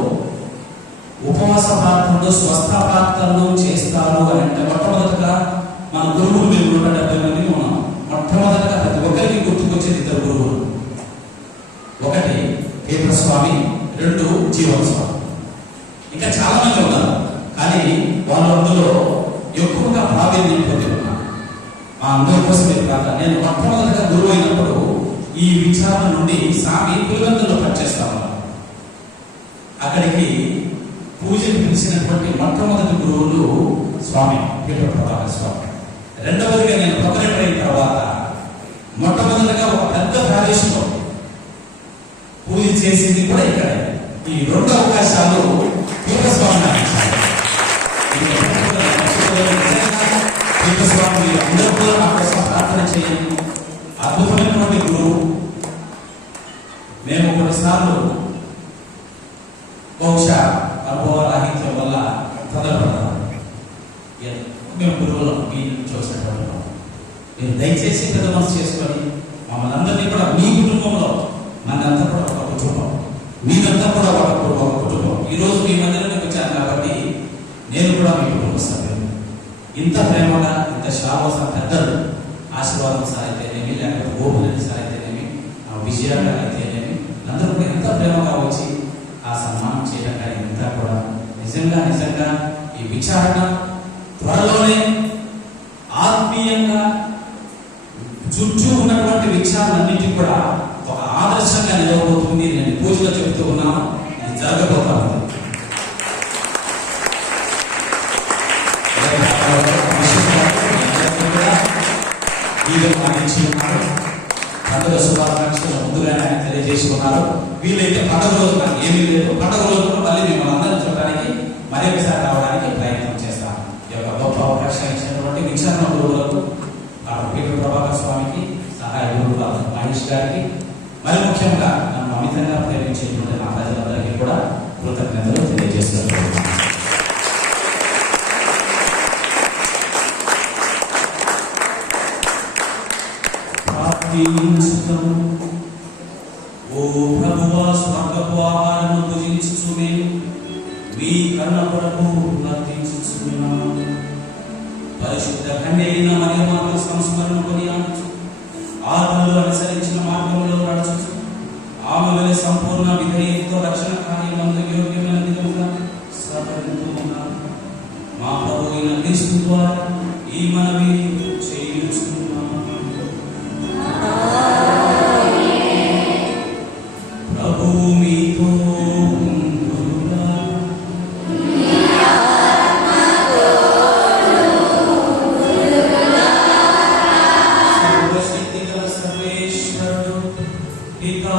ఉపవాస ప్రార్థనలు, స్వస్థ ప్రార్థనలు చేస్తారు అని అంటే మొట్టమొదటిగా మన గురువులు మీరు 170 మంది ఉన్నాం. మొట్టమొదటిగా ప్రతి ఒక్కరికి గుర్తుకొచ్చేది 2 గురువులు. ఒక పేపర్ స్వామి, 2 జీవన స్వామి. ఇంకా చాలా మంది ఉన్నారు, కానీ వాళ్ళు అందులో ఎక్కువగా ప్రావీణ్యం పొంది ఉన్నారు. మా అందరి కోసం మీరు ప్రార్థన. నేను మొట్టమొదటిగా గురువు అయినప్పుడు ఈ విచారణ నుండి స్వామి పులివెందులో పనిచేస్తా ఉన్నారు. అక్కడికి పూజకు పిలిచినటువంటి మొట్టమొదటి గురువులు స్వామి పేపర్ ప్రభాకర్ స్వామి. రెండవదిగా నేను ప్రొపరేటర్ అయిన తర్వాత మొట్టమొదటిగా ఒక పెద్ద ప్యాలెస్లో పూజ చేసింది కూడా ఇక్కడే. ఈ 2 అవకాశాలు పేపర్ స్వామి నాకు ఇచ్చారు. పేపర్ స్వామి అందరూ కూడా నా కోసం ప్రార్థన చేయండి. అద్భుతమైనటువంటి గురువు. మేము కొన్నిసార్లు బహుశా అనుభవ రాహిత్యం వల్ల తొందరపడతాం. మేము గురువులు మీ నుంచి వచ్చినటువంటి మీరు దయచేసి పెద్ద మనసు చేసుకొని మమ్మల్ని అందరినీ కూడా మీ కుటుంబంలో మనంతా కూడా ఒక కుటుంబం, మీరంతా కూడా ఒక కుటుంబం. ఈరోజు మీ మందిరానికి వచ్చాను కాబట్టి నేను కూడా మీ కుటుంబ సభ్యులు. ఇంత ప్రేమగా, ఇంత శాశ్వత పెద్దలు ఆశీర్వాదం సార్ అయితేనేమి, లేకపోతే గోపురెడ్డి సార్ అయితేనేమి, విజయాలు అయితేనేమి, అందరూ కూడా ఎంత ప్రేమగా వచ్చి ఆ సన్మానం చేయడం కానీ ఇంత కూడా నిజంగా ఈ విచారణ త్వరలోనే ఆత్మీయంగా చుట్టూ ఉన్నటువంటి విచారణన్నింటినీ కూడా ఒక ఆదర్శంగా నిలవబోతుంది. నేను పూజలో చెబుతూ ఉన్నాను, ఇది జరగబోతా ఉంది. పండుగ శుభాకాంక్షలు ముందుగా ఆయన తెలియజేసుకున్నారు. వీళ్ళైతే పండుగ రోజు నాకు ఏమీ లేదు, పండుగ రోజు మళ్ళీ మిమ్మల్ని అందరూ చూడడానికి మరొకసారి రావడానికి ప్రయత్నం చేస్తాను. ఈ యొక్క గొప్ప అవకాశం ఇచ్చినటువంటి విచారణ గురువులకు, పేపర్ ప్రభాకర్ స్వామికి, సహాయ గురువులు మహేష్ గారికి, మరి ముఖ్యంగా నన్ను అమితంగా ప్రేమించేటువంటి నా ప్రజలందరికీ కూడా కృతజ్ఞతలు తెలియజేస్తున్నాను. ఓ ప్రభువా, స్వర్గపు ఆహారము భుజించుచు మేము మీ కన్న కొరకు నర్తించుచున్నాము. పరిశుద్ధ కన్యైన మరియమాత సంస్మరణ కొనియాడుచు ఆత్మలో అనుసరించిన మార్గంలో నడుచుచు ఆమె వలె సంపూర్ణ విధేయతతో రక్షణ కార్యమందు యోగ్యమైన విధంగా సహకరిస్తున్నాము. మా ప్రభు అయిన క్రీస్తు ద్వారా ఈ మనవి చేయుచున్నాము. ప్రభు మీతో సర్వశక్తి గల సర్వేశ్వరుడు పితా